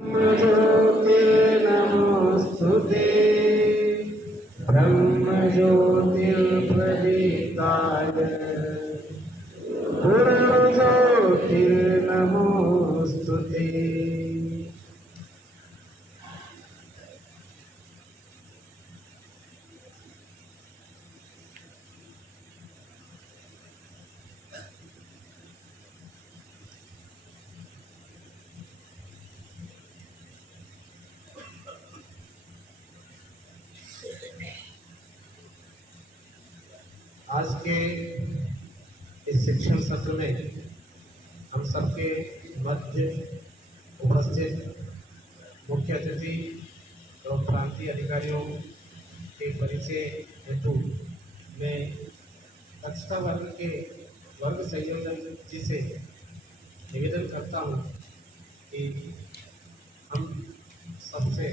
ब्रह्मज्योतिर्नमोऽस्तुते ब्रह्मज्योतिर्प्रदीप्ताय पूर्णज्योतिर्नमोऽस्तुते। आज के इस शिक्षण सत्र में हम सबके मध्य उपस्थित मुख्य अतिथि एवं प्रांतीय अधिकारियों के परिचय हेतु मैं दक्षता वर्ग के वर्ग संयोजक जी से निवेदन करता हूँ कि हम सबसे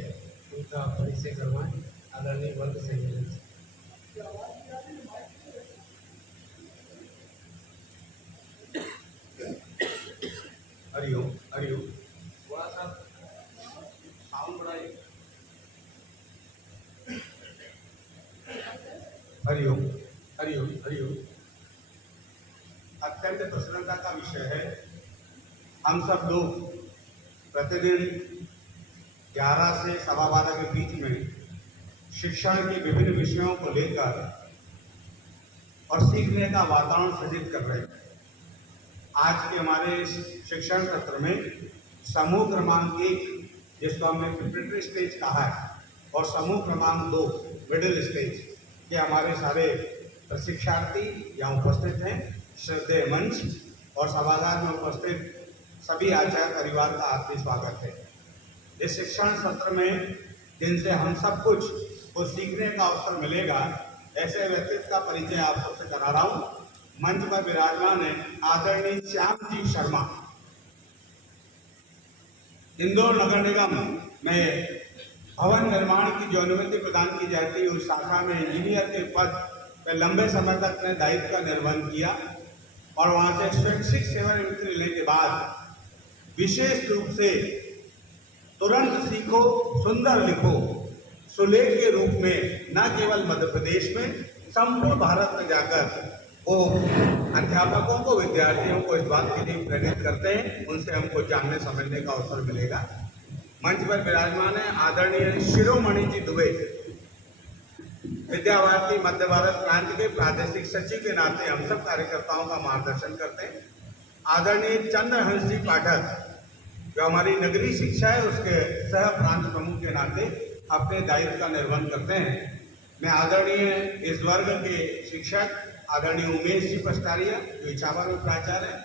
उनका परिचय करवाएं। आदरणीय वर्ग संयोजक जी। हरिओम हरिओम। थोड़ा सा साउंड बढ़ाइए। हरिओम हरिओम हरिओम। अत्यंत प्रसन्नता का विषय है। हम सब लोग प्रतिदिन 11 से 12:15 के बीच में शिक्षण के विभिन्न विषयों को लेकर और सीखने का वातावरण सृजित कर रहे हैं। आज के हमारे इस शिक्षण सत्र में समूह क्रमांक 1 जिसको हमने प्रिपरेटरी स्टेज कहा है और समूह क्रमांक 2 मिडिल स्टेज के हमारे सारे प्रशिक्षार्थी यहाँ उपस्थित हैं। श्रद्धेय मंच और सभागार में उपस्थित सभी आचार्य परिवार का आत्मीय स्वागत है। इस शिक्षण सत्र में जिनसे हम सब कुछ को सीखने का अवसर मिलेगा, ऐसे व्यक्तित्व का परिचय आप सबसे करा रहा हूँ। मंच पर विराजमान है आदरणीय श्याम जी शर्मा। इंदौर नगर निगम में भवन निर्माण की जो अनुमति प्रदान की जाती है उस शाखा में इंजीनियर के पद पर लंबे समय तक ने दायित्व का निर्वहन किया और वहां से शैक्षिक सेवानिवृत्ति लेने के बाद विशेष रूप से तुरंत सीखो सुंदर लिखो सुलेख के रूप में न केवल मध्य प्रदेश में संपूर्ण भारत में जाकर वो अध्यापकों को विद्यार्थियों को इस बात के लिए प्रेरित करते हैं, उनसे हमको जानने समझने का अवसर मिलेगा। मंच पर विराजमान है आदरणीय शिरोमणि जी दुबे। विद्या भारती मध्य भारत प्रांत के प्रादेशिक सचिव के नाते हम सब कार्यकर्ताओं का मार्गदर्शन करते हैं। आदरणीय चंद्रहंस जी पाठक जो हमारी नगरीय शिक्षा है उसके सह प्रांत प्रमुख के नाते अपने दायित्व का निर्वहन करते हैं। मैं आदरणीय इस वर्ग के शिक्षक आदरणीय उमेश जी पस्टारिया जो इछावर में प्राचार्य है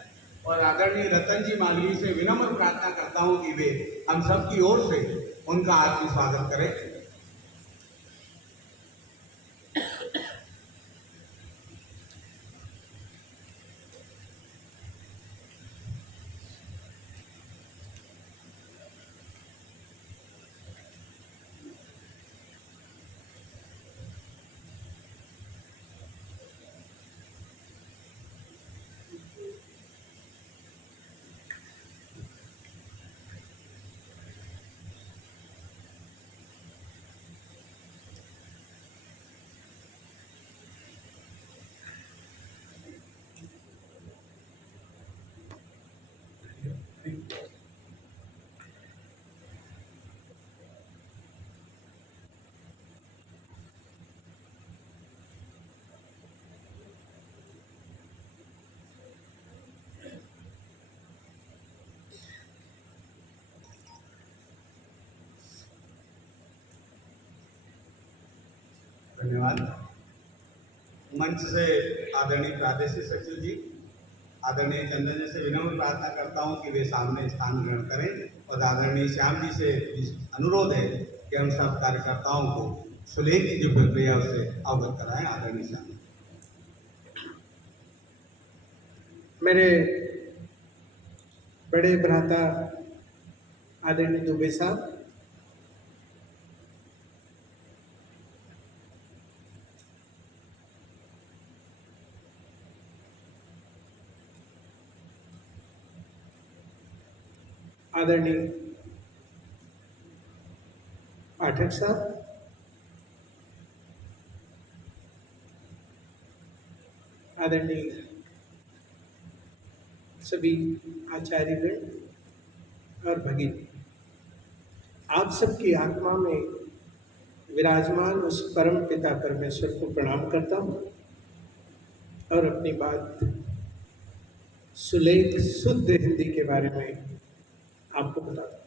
और आदरणीय रतन जी मालवीय से विनम्र प्रार्थना करता हूं कि वे हम सब की ओर से उनका आत्मीय स्वागत करें। धन्यवाद। मंच से आदरणीय प्रादेशिक सचिव जी आदरणीय चंदन जी से विनम्र प्रार्थना करता हूं कि वे सामने स्थान ग्रहण करें और आदरणीय श्याम जी से अनुरोध है कि हम सब कार्यकर्ताओं को सुलेख की जो प्रक्रिया उससे अवगत कराएं। आदरणीय श्याम जी। मेरे बड़े भ्राता आदरणीय दुबे साहब, आदरणीय पाठक साहब, आदरणीय सभी आचार्यगण और भगिनी, आप सबकी आत्मा में विराजमान उस परम पिता परमेश्वर को प्रणाम करता हूँ और अपनी बात सुलेख शुद्ध हिंदी के बारे में आपको बताता हूँ।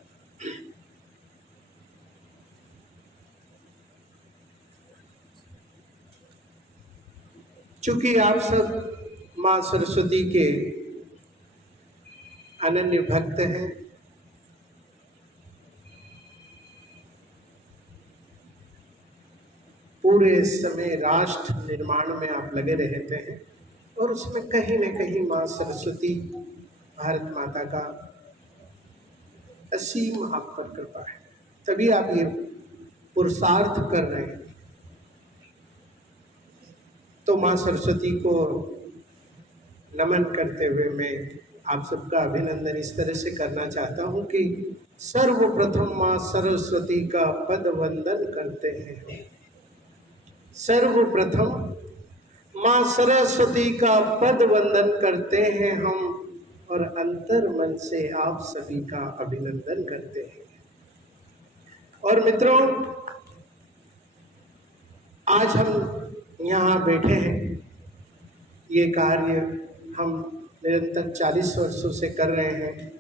चूंकि आप सब माँ सरस्वती के अनन्य भक्त हैं, पूरे समय राष्ट्र निर्माण में आप लगे रहते हैं और उसमें कहीं न कहीं माँ सरस्वती भारत माता का असीम आप पर कृपा है, तभी आप ये पुरुषार्थ कर रहे हैं। तो माँ सरस्वती को नमन करते हुए मैं आप सबका अभिनंदन इस तरह से करना चाहता हूँ कि सर्वप्रथम माँ सरस्वती का पद वंदन करते हैं। सर्वप्रथम माँ सरस्वती का पद वंदन करते हैं हम और अंतर मन से आप सभी का अभिनंदन करते हैं। और मित्रों, आज हम यहाँ बैठे हैं, ये कार्य हम निरंतर 40 वर्षों से कर रहे हैं,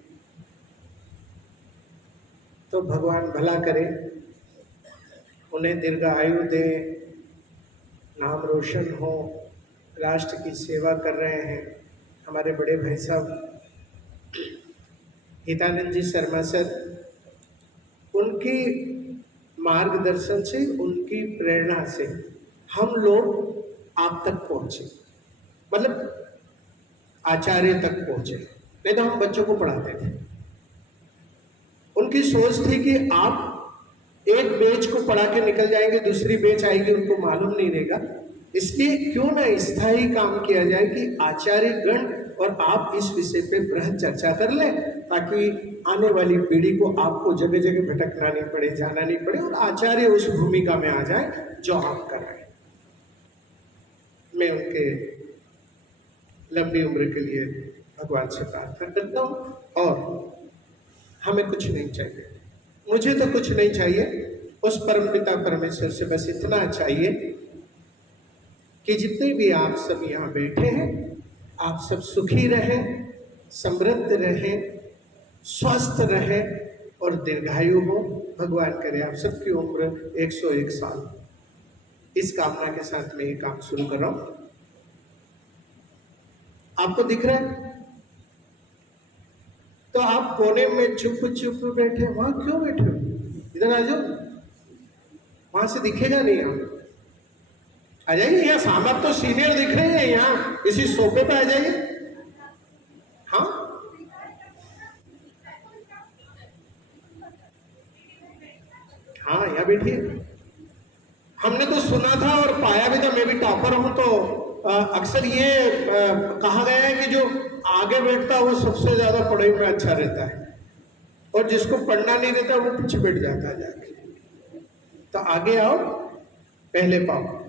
तो भगवान भला करे, उन्हें दीर्घायु दे, नाम रोशन हो, राष्ट्र की सेवा कर रहे हैं। हमारे बड़े भाई साहब हितानंद जी शर्मा सर, उनकी मार्गदर्शन से, उनकी प्रेरणा से हम लोग आप तक पहुँचे, मतलब आचार्य तक पहुँचे। नहीं तो हम बच्चों को पढ़ाते थे। उनकी सोच थी कि आप एक बैच को पढ़ा के निकल जाएंगे, दूसरी बैच आएगी, उनको मालूम नहीं रहेगा। इसलिए क्यों ना स्थायी काम किया जाए कि आचार्य गण और आप इस विषय पे बृहद चर्चा कर लें, ताकि आने वाली पीढ़ी को आपको जगह जगह भटकना नहीं पड़े, जाना नहीं पड़े और आचार्य उस भूमिका में आ जाए जो आप कर रहे हैं। मैं उनके लंबी उम्र के लिए भगवान से प्रार्थना करता हूँ। और हमें कुछ नहीं चाहिए, मुझे तो कुछ नहीं चाहिए, उस परम पिता परमेश्वर से बस इतना चाहिए कि जितने भी आप सब यहाँ बैठे हैं, आप सब सुखी रहें, समृद्ध रहें, स्वस्थ रहें और दीर्घायु हो। भगवान करे आप सबकी उम्र 101 साल। इस कामना के साथ मैं ये काम शुरू कर रहा हूँ। आपको दिख रहा है? तो आप कोने में चुप चुप बैठे, वहां क्यों बैठे हो? इधर आ जाओ, वहां से दिखेगा नहीं। आप आ जाइए, यहाँ साहब तो सीनियर दिख रहे हैं, यहाँ इसी सोफे पे आ जाइए। हाँ, हाँ, यहाँ बैठिए। हमने तो सुना था और पाया भी था, मैं भी टॉपर हूं, तो अक्सर ये कहा गया है कि जो आगे बैठता है वो सबसे ज्यादा पढ़ाई में अच्छा रहता है, और जिसको पढ़ना नहीं रहता वो पीछे बैठ जाता है जाके। तो आगे आओ, पहले पाओ।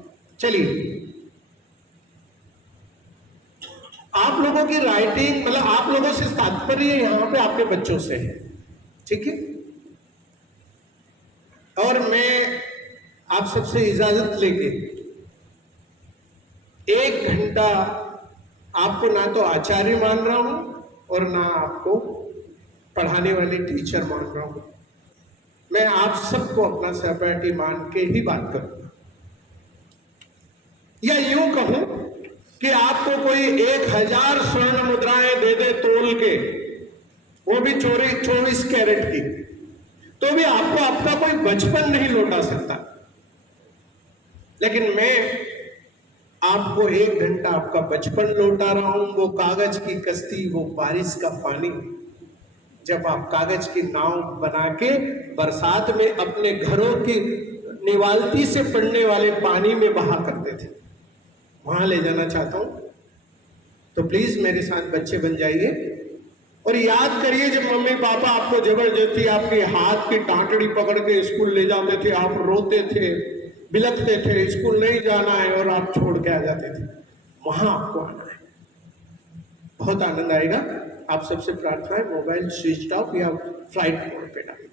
चलिए, आप लोगों की राइटिंग, मतलब आप लोगों से तात्पर्य यहाँ पे आपके बच्चों से है, ठीक है? और मैं आप सबसे इजाजत लेके 1 घंटा आपको ना तो आचार्य मान रहा हूं और ना आपको पढ़ाने वाले टीचर मान रहा हूं। मैं आप सबको अपना सहपाठी मान के ही बात करूंगा, या यूं कहूं कि आपको कोई 1000 स्वर्ण मुद्राएं दे दे तोल के, वो भी 24 कैरेट की, तो भी आपको आपका कोई बचपन नहीं लौटा सकता। लेकिन मैं आपको 1 घंटा आपका बचपन लौटा रहा हूं, वो कागज की कश्ती, वो बारिश का पानी, जब आप कागज की नाव बना के बरसात में अपने घरों की निवाल्ती से पड़ने वाले पानी में बहा करते थे, वहां ले जाना चाहता हूं। तो प्लीज मेरे साथ बच्चे बन जाइए और याद करिए जब मम्मी पापा आपको जबरदस्ती आपके हाथ की टांटड़ी पकड़ के स्कूल ले जाते थे, आप रोते थे, बिलखते थे, स्कूल नहीं जाना है, और आप छोड़ के आ जाते थे, वहां आपको आना है, बहुत आनंद आएगा। आप सबसे प्रार्थना है मोबाइल स्विच ऑफ या फ्लाइट मोड पे डालिए,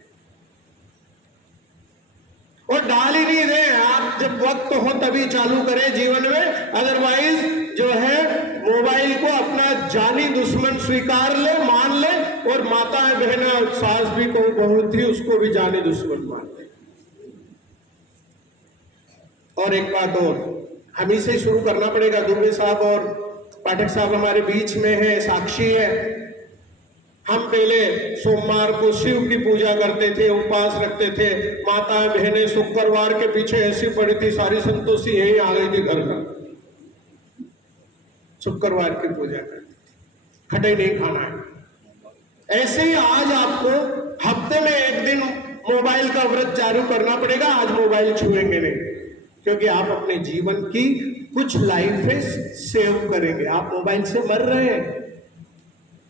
और डाल ही नहीं दें। आप जब वक्त हो तभी चालू करें जीवन में, अदरवाइज जो है मोबाइल को अपना जानी दुश्मन स्वीकार ले, मान ले, और माता बहना सास भी को बहुत ही उसको भी जानी दुश्मन मान ले। और एक बात और, हम ही से शुरू करना पड़ेगा। दुबे साहब और पाठक साहब हमारे बीच में है, साक्षी है। हम पहले सोमवार को शिव की पूजा करते थे, उपवास रखते थे, माताएं बहनें शुक्रवार के पीछे ऐसी पड़ी थी, सारी संतोषी यही आ गई थी घर का, शुक्रवार की पूजा करते थे, खटाई नहीं खाना है। ऐसे ही आज आपको हफ्ते में एक दिन मोबाइल का व्रत चालू करना पड़ेगा। आज मोबाइल छुएंगे नहीं, क्योंकि आप अपने जीवन की कुछ लाइफें सेव करेंगे। आप मोबाइल से मर रहे हैं,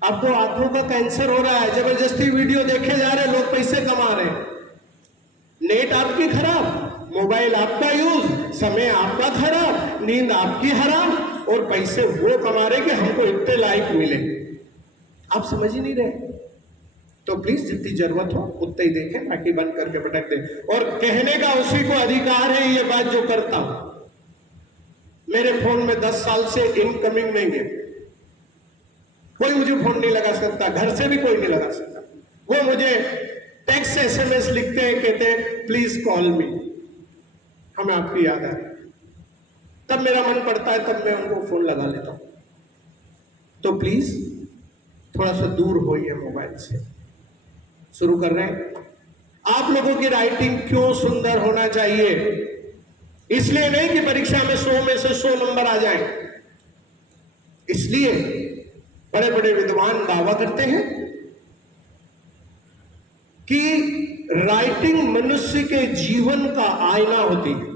आपको आंखों का कैंसर हो रहा है, जबरदस्ती वीडियो देखे जा रहे हैं, लोग पैसे कमा रहे हैं, नेट आपकी खराब, मोबाइल आपका यूज, समय आपका खराब, नींद आपकी हराम, और पैसे वो कमा रहे कि हमको इतने लाइक मिले। आप समझ ही नहीं रहे। तो प्लीज जितनी जरूरत हो उतना ही देखें, बाकी बंद करके भटक दें। और कहने का उसी को अधिकार है ये बात जो करता हूं। मेरे फोन में 10 साल से इनकमिंग नहीं है, कोई मुझे फोन नहीं लगा सकता, घर से भी कोई नहीं लगा सकता। वो मुझे टेक्स्ट SMS लिखते हैं, कहते हैं प्लीज कॉल मी, हमें आपकी याद आ रही है, तब मेरा मन पड़ता है, तब मैं उनको फोन लगा लेता हूं। तो प्लीज थोड़ा सा दूर होइए मोबाइल से। शुरू कर रहे हैं। आप लोगों की राइटिंग क्यों सुंदर होना चाहिए? इसलिए नहीं कि परीक्षा में 100 में से 100 नंबर आ जाएं, इसलिए बड़े बड़े विद्वान दावा करते हैं कि राइटिंग मनुष्य के जीवन का आईना होती है।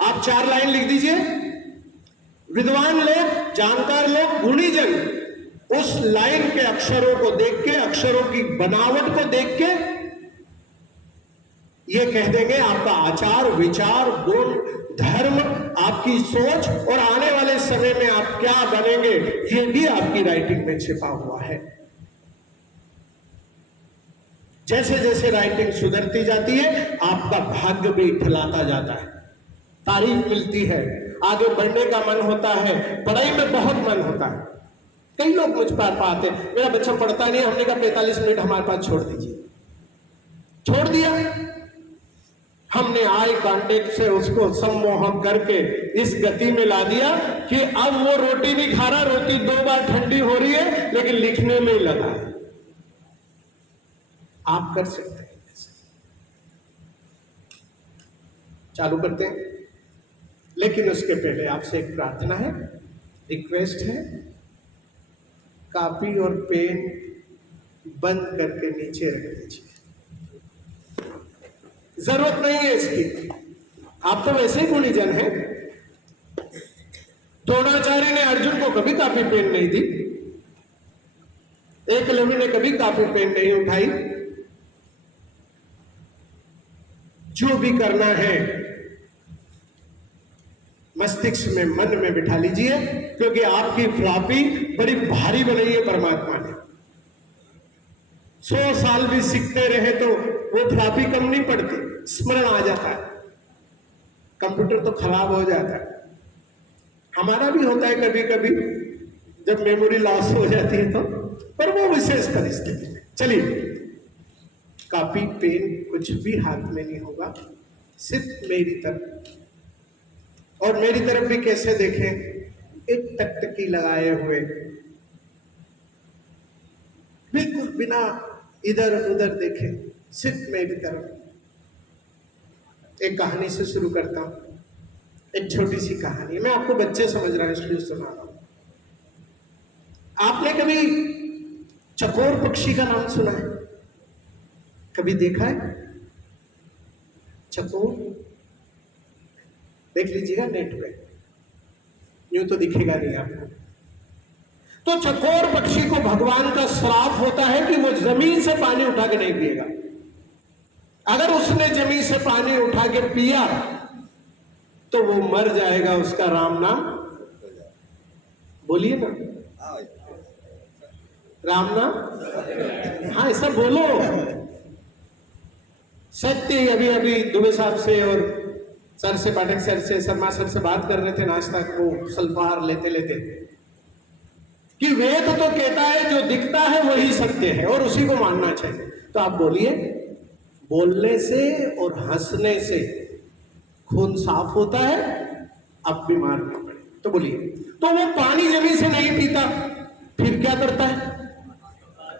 आप 4 लाइन लिख दीजिए, विद्वान लोग, जानकार लोग, गुणीजन उस लाइन के अक्षरों को देख के, अक्षरों की बनावट को देख के ये कह देंगे आपका आचार, विचार, गुण, धर्म, आपकी सोच और आने वाले समय में आप क्या बनेंगे, ये भी आपकी राइटिंग में छिपा हुआ है। जैसे जैसे राइटिंग सुधरती जाती है, आपका भाग्य भी फैलाता जाता है, तारीफ मिलती है, आगे बढ़ने का मन होता है, पढ़ाई में बहुत मन होता है। कई लोग मुझ पर आते हैं, मेरा बच्चा पढ़ता नहीं, हमने कहा 45 मिनट हमारे पास छोड़ दीजिए, छोड़ दिया। हमने आई कांटेक्ट से उसको सम्मोहन करके इस गति में ला दिया कि अब वो रोटी नहीं खा रहा, रोटी 2 बार ठंडी हो रही है, लेकिन लिखने में लगा है। आप कर सकते हैं, चालू करते हैं। लेकिन उसके पहले आपसे एक प्रार्थना है, रिक्वेस्ट है, कॉपी और पेन बंद करके नीचे रख दीजिए, जरूरत नहीं है इसकी। आप तो वैसे ही गुणीजन हैं। द्रोणाचार्य ने अर्जुन को कभी कॉपी पेन नहीं दी, एकलव्य ने कभी कॉपी पेन नहीं उठाई। जो भी करना है मस्तिष्क में, मन में बिठा लीजिए, क्योंकि आपकी फ्लॉपी बड़ी भारी बनाई है परमात्मा ने। 100 साल भी सीखते रहे तो वो फ्लॉपी कम नहीं पड़ती, स्मरण आ जाता है। कंप्यूटर तो खराब हो जाता है, हमारा भी होता है कभी कभी जब मेमोरी लॉस हो जाती है तो, पर वो विशेष परिस्थिति। चलिए, कॉपी पेन कुछ भी हाथ में नहीं होगा, सिर्फ मेरी तरफ, और मेरी तरफ भी कैसे देखें, एक टकटकी लगाए हुए, बिल्कुल बिना इधर उधर देखे, सिर्फ मेरी तरफ। एक कहानी से शुरू करता हूं, एक छोटी सी कहानी, मैं आपको बच्चे समझ रहा हूं इसलिए सुना रहा हूं। आपने कभी चकोर पक्षी का नाम सुना है? कभी देखा है चकोर? देख लीजिएगा नेट पे, यूं तो दिखेगा नहीं आपको। तो चकोर पक्षी को भगवान का श्राप होता है कि वो जमीन से पानी उठा के नहीं पिएगा। अगर उसने जमीन से पानी उठा के पिया तो वो मर जाएगा, उसका राम नाम बोलिए ना, राम नाम, हाँ ऐसा बोलो। सत्य अभी अभी दुबे साहब से और सर से, पाठक सर से, शर्मा सर से बात कर रहे थे नाश्ता को सल्फार लेते लेते कि वेद तो कहता है जो दिखता है वही सत्य है और उसी को मानना चाहिए। तो आप बोलिए, बोलने से और हंसने से खून साफ होता है, अब बीमार न पड़े। तो बोलिए, तो वो पानी जमीन से नहीं पीता फिर क्या करता है?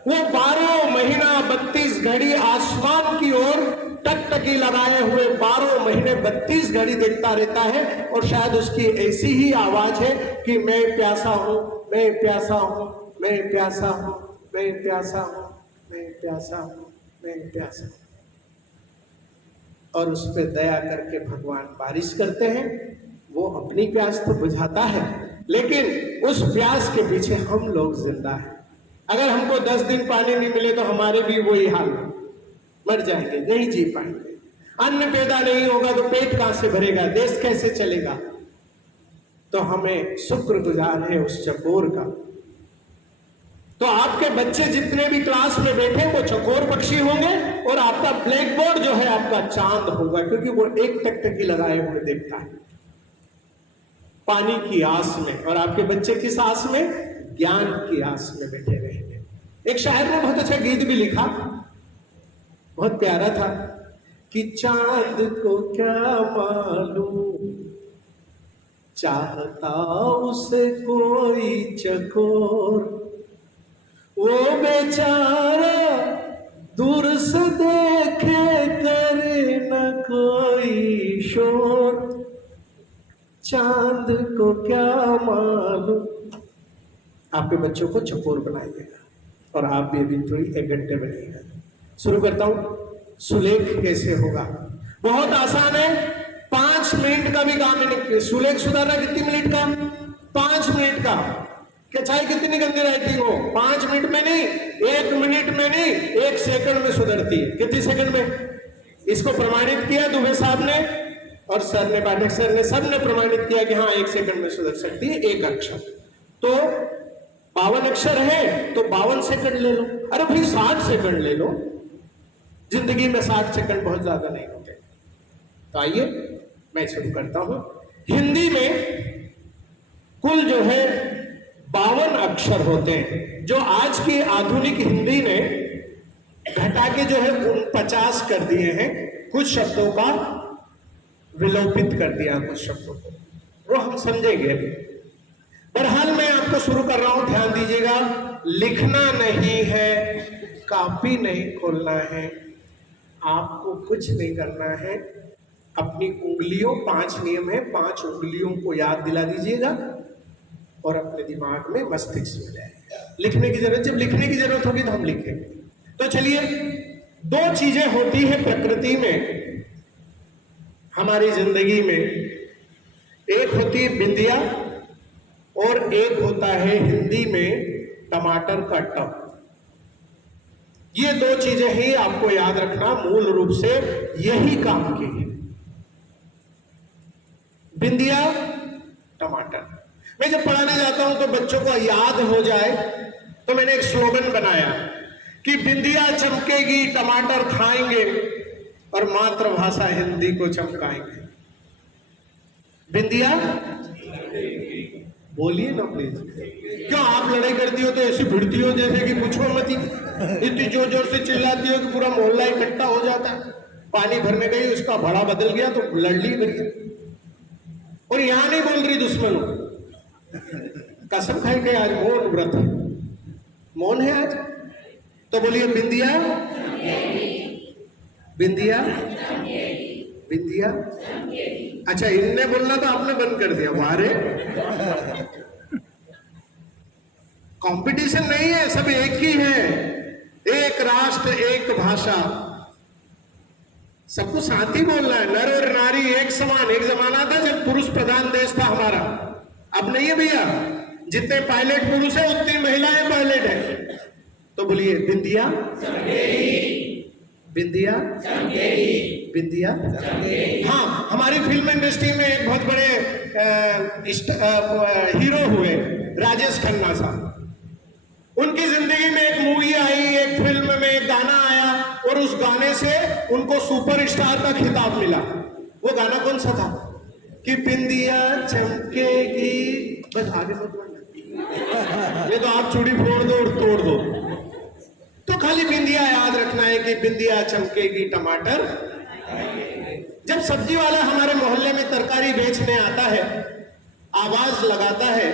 वो 12 महीना 32 घड़ी आसमान की ओर टकटकी लगाए हुए 12 महीने 32 घड़ी देखता रहता है और शायद उसकी ऐसी ही आवाज है कि मैं प्यासा हूं, मैं प्यासा हूं, मैं प्यासा हूं, मैं प्यासा हूं, मैं प्यासा हूं, मैं प्यासा हूं। और उस पर दया करके भगवान बारिश करते हैं। वो अपनी प्यास तो बुझाता है, लेकिन उस प्यास के पीछे हम लोग जिंदा हैं। अगर हमको 10 दिन पानी नहीं मिले तो हमारे भी वही हाल, मर जाएंगे, नहीं जी पाएंगे। अन्न पैदा नहीं होगा तो पेट कहां से भरेगा, देश कैसे चलेगा? तो हमें शुक्रगुजार है उस चकोर का। तो आपके बच्चे जितने भी क्लास में बैठे वो चकोर पक्षी होंगे और आपका ब्लैक बोर्ड जो है आपका चांद होगा, क्योंकि वो एक टकटकी लगाए हुए देखता है पानी की आस में, और आपके बच्चे किस आस में? ज्ञान की आस में बैठे रहेंगे। एक शायर ने बहुत अच्छा गीत भी लिखा, बहुत प्यारा था कि चांद को क्या मालूम चाहता उसे कोई चकोर, वो बेचारा दूर से देखे करे न कोई शोर। चांद को क्या मालूम। आपके बच्चों को चकोर बनाइएगा और आप भी अभी थोड़ी 1 घंटे बनिएगा। शुरू करता हूं, सुलेख कैसे होगा। बहुत आसान है, 5 मिनट का भी काम है। सुलेख सुधारना कितनी मिनट का? 5 मिनट का। क्या चाहे कितनी गंदी राइटिंग हो, 5 मिनट में नहीं, 1 मिनट में नहीं, 1 सेकंड में सुधरती है। कितनी सेकंड में? इसको प्रमाणित किया दुबे साहब ने और सर ने, पाठक सर ने, सब ने प्रमाणित किया कि हाँ 1 सेकंड में सुधर सकती है 1 अक्षर। तो 52 अक्षर है तो 52 सेकंड ले लो। अरे भाई 60 सेकंड ले लो, जिंदगी में 60 सेकंड बहुत ज्यादा नहीं होते। तो आइए मैं शुरू करता हूं। हिंदी में कुल जो है 52 अक्षर होते हैं, जो आज की आधुनिक हिंदी ने घटा के जो है 49 कर दिए हैं। कुछ शब्दों का विलोपित कर दिया, कुछ शब्दों को, वो हम समझेंगे अभी। बहरहाल मैं आपको शुरू कर रहा हूं, ध्यान दीजिएगा। लिखना नहीं है, कॉपी नहीं खोलना है, आपको कुछ नहीं करना है। अपनी उंगलियों, 5 नियम है, 5 उंगलियों को याद दिला दीजिएगा और अपने दिमाग में, मस्तिष्क में जाएगा। लिखने की जरूरत, जब लिखने की जरूरत होगी तो हम लिखेंगे। तो चलिए, 2 चीजें होती है प्रकृति में, हमारी जिंदगी में। एक होती है बिंदिया और एक होता है हिंदी में टमाटर का टब। ये 2 चीजें ही आपको याद रखना, मूल रूप से यही काम की है। बिंदिया, टमाटर। मैं जब पढ़ाने जाता हूं तो बच्चों को याद हो जाए तो मैंने एक स्लोगन बनाया कि बिंदिया चमकेगी, टमाटर खाएंगे और मातृभाषा हिंदी को चमकाएंगे। बिंदिया बोलिए ना प्लीज। क्यों आप लड़ाई करती हो तो ऐसी भिड़ती हो जैसे कि पूछो मत ही, इतनी जोर जोर से चिल्लाती हो कि पूरा मोहल्ला इकट्ठा हो जाता है। पानी भरने गई, उसका भाड़ा बदल गया तो लड़ ली भैया। और यहां नहीं बोल रही दुश्मनों, कसम खाई के आज मौन व्रत है, मौन है आज। तो बोलिए बिंदिया, बिंदिया, बिंदिया। अच्छा, इनने बोलना तो आपने बंद कर दिया। वारे, कंपटीशन नहीं है, सब एक ही है। एक राष्ट्र, एक भाषा, सबको साथ ही बोलना है। नर और नारी एक समान। एक जमाना था जब पुरुष प्रधान देश था हमारा, अब नहीं है भैया। जितने पायलट पुरुष है उतनी महिलाएं पायलट है। तो बोलिए बिंदिया बिंदिया बिंदिया। हाँ, हमारी फिल्म इंडस्ट्री में एक बहुत बड़े हीरो हुए राजेश खन्ना साहब। उनकी जिंदगी में एक मूवी आई, एक फिल्म में एक गाना आया और उस गाने से उनको सुपरस्टार का खिताब मिला। वो गाना कौन सा था? कि बिंदिया चमकेगी। बस आगे मत बढ़ना, ये तो आप चूड़ी फोड़ दो और तोड़ दो। तो खाली बिंदिया याद रखना है कि बिंदिया चमकेगी टमाटर। जब सब्जी वाला हमारे मोहल्ले में तरकारी बेचने आता है, आवाज लगाता है,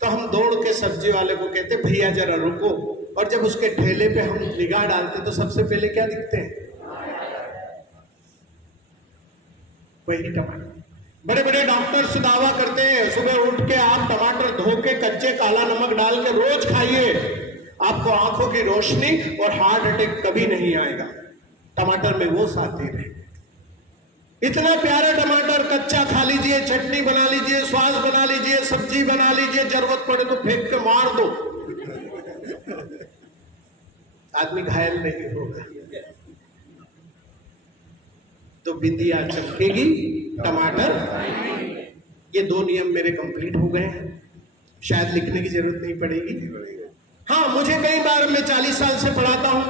तो हम दौड़ के सब्जी वाले को कहते भैया जरा रुको। और जब उसके ठेले पे हम निगाह डालते तो सबसे पहले क्या दिखते हैं? वही टमाटर। बड़े बड़े डॉक्टर्स दावा करते हैं सुबह उठ के आप टमाटर धो के कच्चे काला नमक डाल के रोज खाइए, आपको आंखों की रोशनी और हार्ट अटैक कभी नहीं आएगा। टमाटर में वो साथी है। इतना प्यारा टमाटर कच्चा खा लीजिए, चटनी बना लीजिए, स्वाद बना लीजिए, सब्जी बना लीजिए, जरूरत पड़े तो फेंक के मार दो, आदमी घायल नहीं होगा। तो बिंदिया चमकेगी टमाटर। ये 2 नियम मेरे कंप्लीट हो गए हैं, शायद लिखने की जरूरत नहीं पड़ेगी। हाँ, मुझे कई बार, मैं 40 साल से पढ़ाता हूं,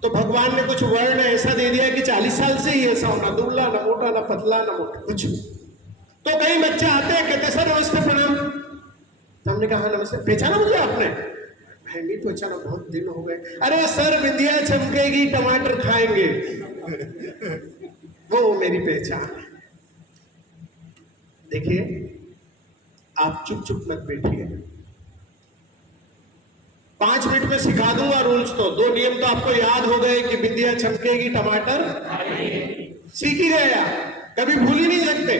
तो भगवान ने कुछ वर्ण ऐसा दे दिया कि 40 साल से ही ऐसा होना, दुबला ना मोटा ना पतला ना मोटा कुछ। तो कई बच्चे आते हैं, कहते सर नमस्ते प्रणाम। तो हमने कहा नमस्ते, पहचाना मुझे आपने? भाई नहीं पहचाना, बहुत दिन हो गए। अरे सर बिंदिया चमकेगी टमाटर खाएंगे, वो मेरी पहचान है। देखिए, आप चुप चुप मत बैठिए, 5 मिनट में सिखा दूंगा रूल्स। तो 2 नियम तो आपको याद हो गए कि बिंदिया चमकेगी टमाटर सीख ही गए आप, कभी भूल ही नहीं सकते।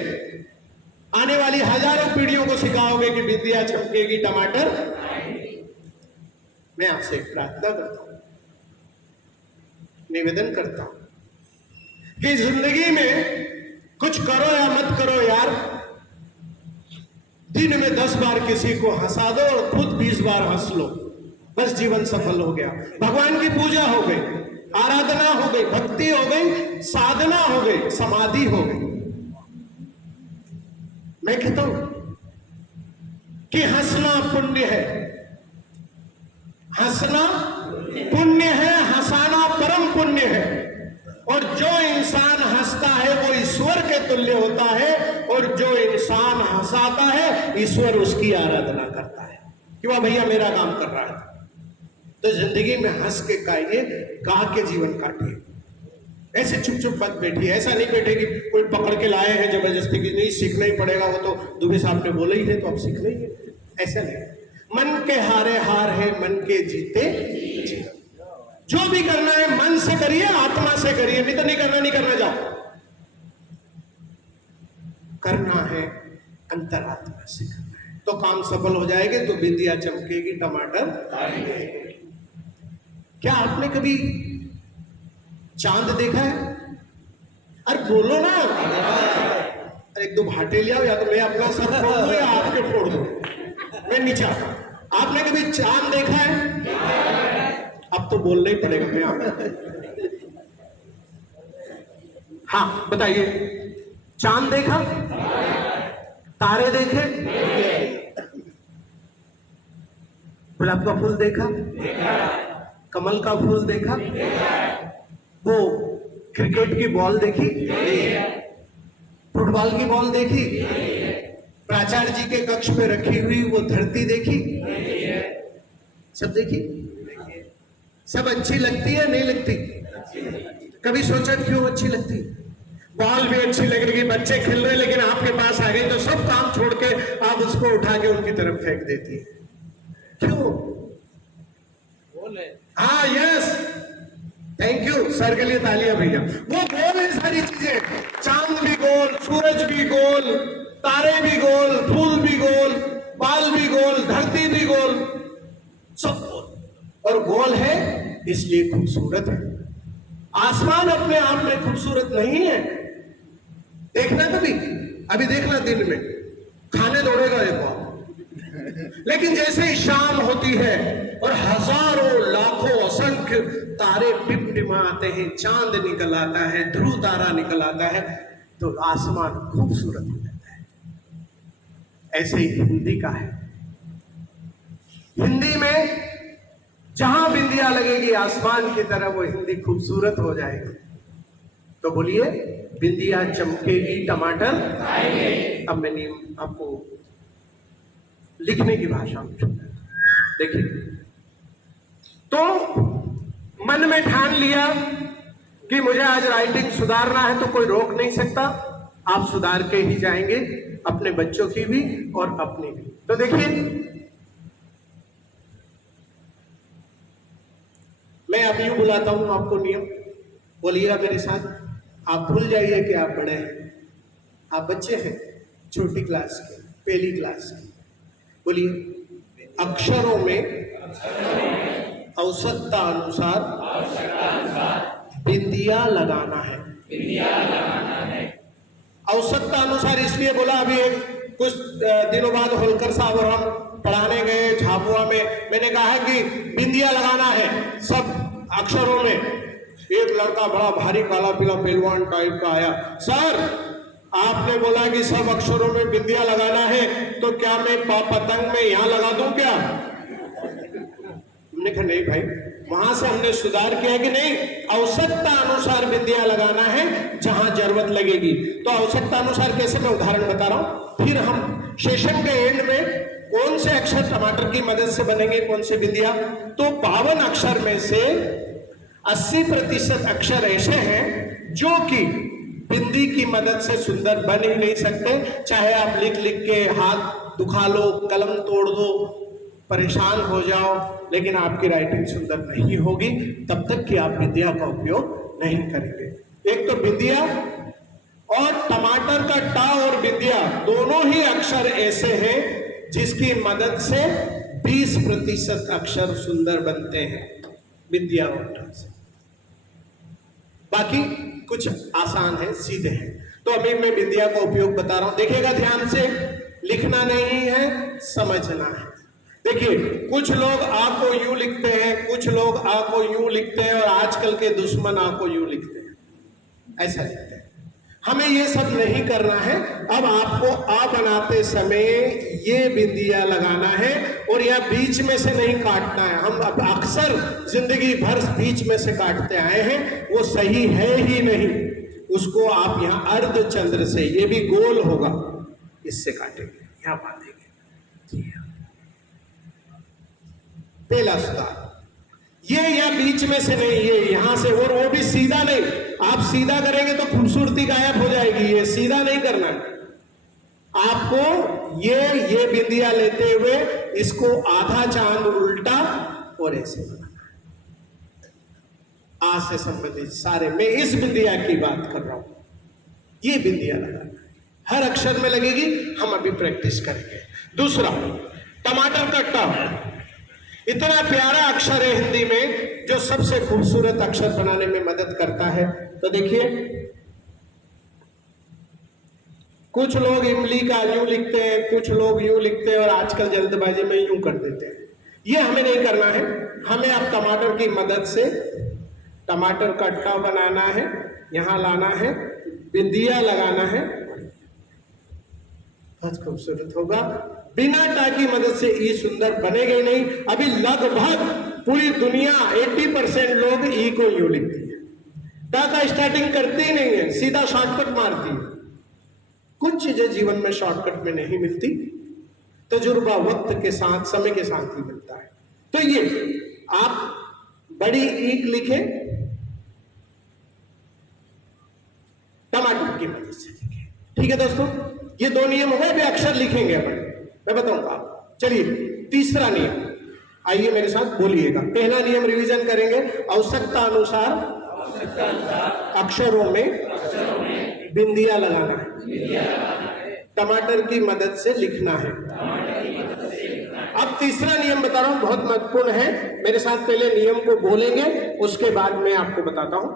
आने वाली हजारों पीढ़ियों को सिखाओगे कि बिंदिया चमकेगी टमाटर। मैं आपसे एक प्रार्थना करता हूं, निवेदन करता हूं कि जिंदगी में कुछ करो या मत करो यार, दिन में 10 बार किसी को हंसा दो और खुद 20 बार हंस लो, बस जीवन सफल हो गया। भगवान की पूजा हो गई, आराधना हो गई, भक्ति हो गई, साधना हो गई, समाधि हो गई। मैं कहता हूं कि हंसना पुण्य है, हंसना पुण्य है, हंसाना परम पुण्य है। और जो इंसान हंसता है वो ईश्वर के तुल्य होता है, और जो इंसान हंसाता है ईश्वर उसकी आराधना करता है कि वाह भैया मेरा काम कर रहा है। तो जिंदगी में हंस के गाइए, गा के जीवन काटिए, ऐसे चुप चुप मत बैठिए। ऐसा नहीं बैठे कि कोई पकड़ के लाए हैं जबरदस्ती की, नहीं सीखना ही पड़ेगा, वो तो दुबे साहब ने बोला ही है तो अब सीखना ही है। ऐसा नहीं, मन के हारे हार है, मन के जीते जीत। जो भी करना है मन से करिए, आत्मा से करिए, नहीं तो नहीं करना, नहीं करना जाओ। करना है अंतरात्मा से करना है तो काम सफल हो जाएंगे। तो बिंदिया चमकेगी टमाटर। क्या आपने कभी चांद देखा है? अरे बोलो ना, अरे 1-2 भाटे लिया, या तो मैं अपना सर फोड़ दूं या आपके फोड़ दूं, मैं नीचे आता। आपने कभी चांद देखा है? अब तो बोलना ही पड़ेगा मैं आपको। हाँ बताइए, चांद देखा? तारे देखे? गुलाब का फूल देखा? कमल का फूल देखा? वो क्रिकेट की बॉल देखी? फुटबॉल की बॉल देखी? प्राचार्य जी के कक्ष में रखी हुई वो धरती देखी? सब देखी? सब अच्छी लगती है नहीं लगती? कभी सोचा क्यों अच्छी लगती? बॉल भी अच्छी लग रही है, बच्चे खेल रहे, लेकिन आपके पास आ गई तो सब काम छोड़ के आप उसको उठा के उनकी तरफ फेंक देती है। क्यों? हाँ यस, थैंक यू, सर के लिए तालियां भैया। वो गोल है सारी चीजें, चांद भी गोल, सूरज भी गोल, तारे भी गोल, फूल भी गोल, बाल भी गोल, धरती भी गोल, सब गोल। और गोल है इसलिए खूबसूरत है। आसमान अपने आप में खूबसूरत नहीं है। देखना कभी, अभी देखना दिन में खाने दौड़ेगा एक बार, लेकिन जैसे ही शाम होती है और हजारों लाखों असंख्य तारे टिमटिमाते हैं, चांद निकल आता है, ध्रुव तारा निकल आता है, तो आसमान खूबसूरत हो जाता है। ऐसे ही हिंदी का है। हिंदी में जहां बिंदिया लगेगी आसमान की तरह, वो हिंदी खूबसूरत हो जाएगी। तो बोलिए, बिंदिया चमकेगी टमाटर खाएंगे। अब मैंने आपको लिखने की भाषा में छोड़ा। देखिए, तो मन में ठान लिया कि मुझे आज राइटिंग सुधारना है, तो कोई रोक नहीं सकता। आप सुधार के ही जाएंगे, अपने बच्चों की भी और अपनी भी। तो देखिए, मैं अब यूं बुलाता हूं आपको नियम, बोलिएगा मेरे साथ। आप भूल जाइए कि आप बड़े हैं, आप बच्चे हैं, छोटी क्लास के, पहली क्लास के। बोलिए, अक्षरों में औसतता अनुसार बिंदिया लगाना है। औसतता अनुसार इसलिए बोला, अभी कुछ दिनों बाद होलकर साहब और हम पढ़ाने गए झाबुआ में, मैंने कहा कि बिंदिया लगाना है सब अक्षरों में। एक लड़का बड़ा भारी काला पीला पहलवान टाइप का आया, सर आपने बोला कि सब अक्षरों में बिंदिया लगाना है, तो क्या मैं पतंग में यहां लगा दूं क्या? हमने कहा नहीं भाई, वहां से हमने सुधार किया कि नहीं, औसतता अनुसार बिंदिया लगाना है जहां जरूरत लगेगी। तो औसतता अनुसार कैसे, मैं उदाहरण बता रहा हूं। फिर हम सेशन के एंड में कौन से अक्षर टमाटर की मदद से बनेंगे, कौन से बिंदिया, तो 52 अक्षर में से 80% अक्षर ऐसे हैं जो कि बिंदी की मदद से सुंदर बन ही नहीं सकते। चाहे आप लिख लिख के हाथ दुखा लो, कलम तोड़ दो, परेशान हो जाओ, लेकिन आपकी राइटिंग सुंदर नहीं होगी तब तक कि आप बिंदिया का उपयोग नहीं करेंगे। एक तो बिंदिया और टमाटर का टा और बिंदिया दोनों ही अक्षर ऐसे हैं जिसकी मदद से 20% अक्षर सुंदर बनते हैं, बिंदिया और टा से। बाकी कुछ आसान है, सीधे हैं। तो अभी मैं बिंदिया का उपयोग बता रहा हूं, देखिएगा ध्यान से, लिखना नहीं है, समझना है। देखिए, कुछ लोग आ को यूं लिखते हैं, कुछ लोग आ को यूं लिखते हैं, और आजकल के दुश्मन आ को यूं लिखते हैं, ऐसा लिखते हैं। हमें ये सब नहीं करना है। अब आपको आ बनाते समय ये बिंदिया लगाना है और यह बीच में से नहीं काटना है। हम अब अक्सर जिंदगी भर बीच में से काटते आए हैं, वो सही है ही नहीं। उसको आप यहाँ अर्ध चंद्र से, ये भी गोल होगा, इससे काटेंगे, यहाँ बांधेंगे। पहला सुधार ये, या बीच में से नहीं, ये यहां से, और वो भी सीधा नहीं। आप सीधा करेंगे तो खूबसूरती गायब हो जाएगी, ये सीधा नहीं करना है आपको। ये बिंदिया लेते हुए इसको आधा चांद उल्टा और ऐसे बनाना है। आ से संबंधित सारे, मैं इस बिंदिया की बात कर रहा हूं, ये बिंदिया लगाना है, हर अक्षर में लगेगी। हम अभी प्रैक्टिस करेंगे। दूसरा, टमाटर का ट, इतना प्यारा अक्षर है हिंदी में जो सबसे खूबसूरत अक्षर बनाने में मदद करता है। तो देखिए, कुछ लोग इमली का यूं लिखते हैं, कुछ लोग यूं लिखते हैं, और आजकल जल्दबाजी में यूं कर देते हैं। ये हमें नहीं करना है। हमें अब टमाटर की मदद से टमाटर का ट बनाना है, यहां लाना है, बिंदिया लगाना है, बहुत खूबसूरत होगा। बिना टा की मदद से ई सुंदर बनेगा ही नहीं। अभी लगभग पूरी दुनिया 80% लोग ई को यू लिखती है, टा का स्टार्टिंग करते ही नहीं है, सीधा शॉर्टकट मारती है। कुछ चीजें जीवन में शॉर्टकट में नहीं मिलती, तजुर्बा वक्त के साथ, समय के साथ ही मिलता है। तो ये आप बड़ी ईक लिखें, टमाटर की मदद से लिखें। ठीक है दोस्तों, ये दो नियम हो गए। भी अक्षर लिखेंगे अपन, मैं बताऊंगा। चलिए, तीसरा नियम, आइए मेरे साथ बोलिएगा। पहला नियम रिवीजन करेंगे, आवश्यकता अनुसार अक्षरों में बिंदिया लगाना है, टमाटर की मदद से लिखना है। अब तीसरा नियम बता रहा हूं, बहुत महत्वपूर्ण है। मेरे साथ पहले नियम को बोलेंगे, उसके बाद मैं आपको बताता हूं।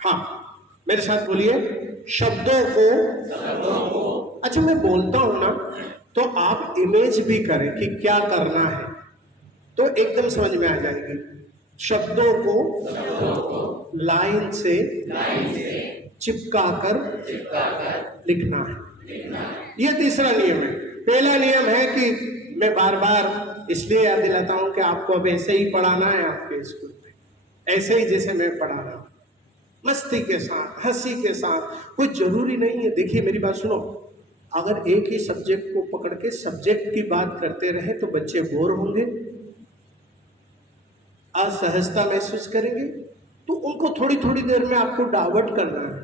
हाँ, मेरे साथ बोलिए, शब्दों को अच्छा मैं बोलता हूं ना, तो आप इमेज भी करें कि क्या करना है, तो एकदम समझ में आ जाएगी। शब्दों को लाइन से चिपका कर लिखना है। यह तीसरा नियम है। पहला नियम है कि मैं बार बार इसलिए याद दिलाता हूं कि आपको अब ऐसे ही पढ़ाना है आपके स्कूल में, ऐसे ही जैसे मैं पढ़ा रहा हूं, मस्ती के साथ, हंसी के साथ। कोई जरूरी नहीं है। देखिए मेरी बात सुनो, अगर एक ही सब्जेक्ट को पकड़ के सब्जेक्ट की बात करते रहे तो बच्चे बोर होंगे, असहजता महसूस करेंगे। तो उनको थोड़ी थोड़ी देर में आपको डाइवर्ट करना है,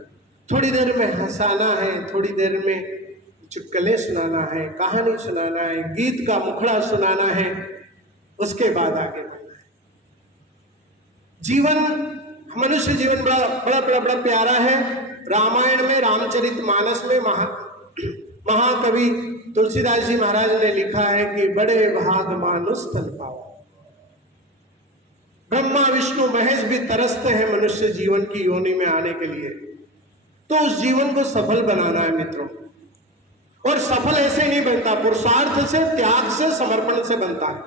थोड़ी देर में हंसाना है, थोड़ी देर में चुटकुले सुनाना है, कहानी सुनाना है, गीत का मुखड़ा सुनाना है, उसके बाद आगे बढ़ना है। जीवन, मनुष्य जीवन बड़ा बड़ा बड़ा बड़ा प्यारा है। रामायण में, रामचरितमानस में महाकवि तुलसीदास जी महाराज ने लिखा है कि बड़े भाग मानुष तन पाओ। ब्रह्मा विष्णु महेश भी तरसते हैं मनुष्य जीवन की योनि में आने के लिए। तो उस जीवन को सफल बनाना है मित्रों, और सफल ऐसे नहीं बनता, पुरुषार्थ से, त्याग से, समर्पण से बनता है।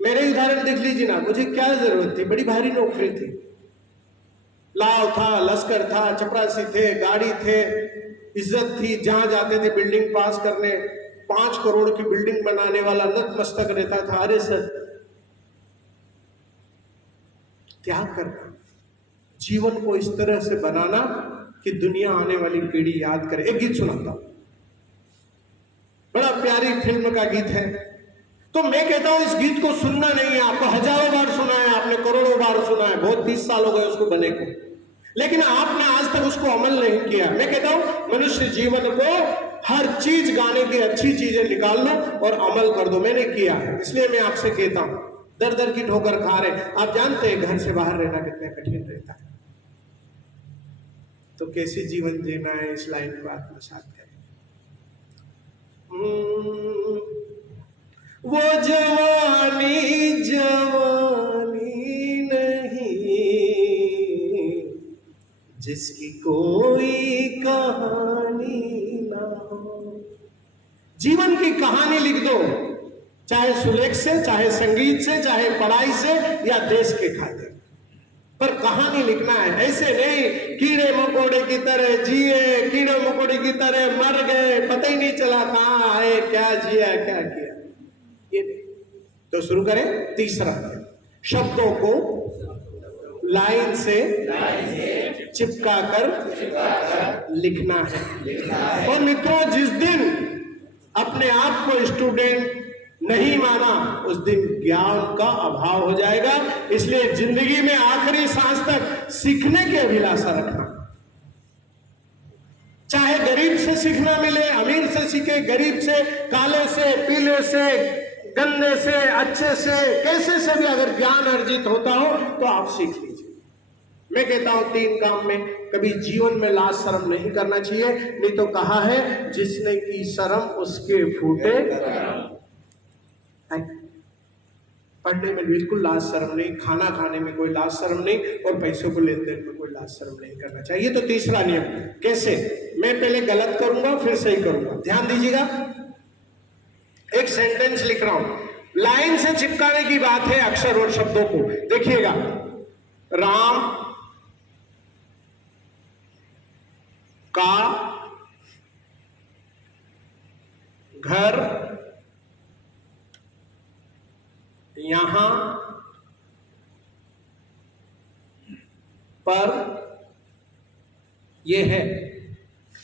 मेरे उदाहरण देख लीजिए ना, मुझे क्या जरूरत थी, बड़ी भारी नौकरी थी, लाव था, लश्कर था, चपरासी थे, गाड़ी थे, इज्जत थी, जहां जाते थे बिल्डिंग पास करने, 5 करोड़ की बिल्डिंग बनाने वाला नतमस्तक रहता था। अरे सर, त्याग करना, जीवन को इस तरह से बनाना कि दुनिया आने वाली पीढ़ी याद करे। एक गीत सुनाता हूं, बड़ा प्यारी फिल्म का गीत है। तो मैं कहता हूं इस गीत को सुनना नहीं है, आपको हजारों बार सुना है, आपने करोड़ों बार सुना है, बहुत 30 साल हो गए उसको बने को, लेकिन आपने आज तक उसको अमल नहीं किया। मैं कहता हूं मनुष्य जीवन को हर चीज, गाने की अच्छी चीजें निकाल लो और अमल कर दो। मैंने किया है, इसलिए मैं आपसे कहता हूं, दर दर की ठोकर खा रहे। आप जानते हैं घर से बाहर रहना कितना कठिन रहता है, तो कैसे जीवन जीना है, इस लाइन को आत्मसात करें। वो जवानी जवानी नहीं जिसकी कोई कहानी ना हो। जीवन की कहानी लिख दो, चाहे सुलेख से, चाहे संगीत से, चाहे पढ़ाई से, या देश के खातिर, पर कहानी लिखना है। ऐसे नहीं कीड़े मकोड़े की तरह जिए, कीड़े मकोड़े की तरह मर गए, पता ही नहीं चला कहां आए, क्या जिया, क्या किया, ये नहीं। तो शुरू करें। तीसरा, शब्दों को लाइन से चिपका कर लिखना है। और मित्रों, जिस दिन अपने आप को स्टूडेंट नहीं माना, उस दिन ज्ञान का अभाव हो जाएगा। इसलिए जिंदगी में आखिरी सांस तक सीखने की अभिलाषा रखना। चाहे गरीब से सीखना मिले, अमीर से सीखे, गरीब से, काले से, पीले से, गंदे से, अच्छे से, कैसे से भी अगर ज्ञान अर्जित होता हो तो आप सीख लीजिए। मैं कहता हूं 3 काम में कभी जीवन में लाज शर्म नहीं करना चाहिए, नहीं तो कहा है जिसने की शर्म उसके फूटे। पढ़ने में बिल्कुल लाज शर्म नहीं, खाना खाने में कोई लाज शर्म नहीं, और पैसों को लेन देन में कोई लाज शर्म नहीं करना चाहिए। तो तीसरा नियम कैसे, मैं पहले गलत करूंगा फिर सही करूंगा। ध्यान दीजिएगा, एक सेंटेंस लिख रहा हूं, लाइन से चिपकाने की बात है अक्षर और शब्दों को। देखिएगा, राम का घर यहां पर ये है।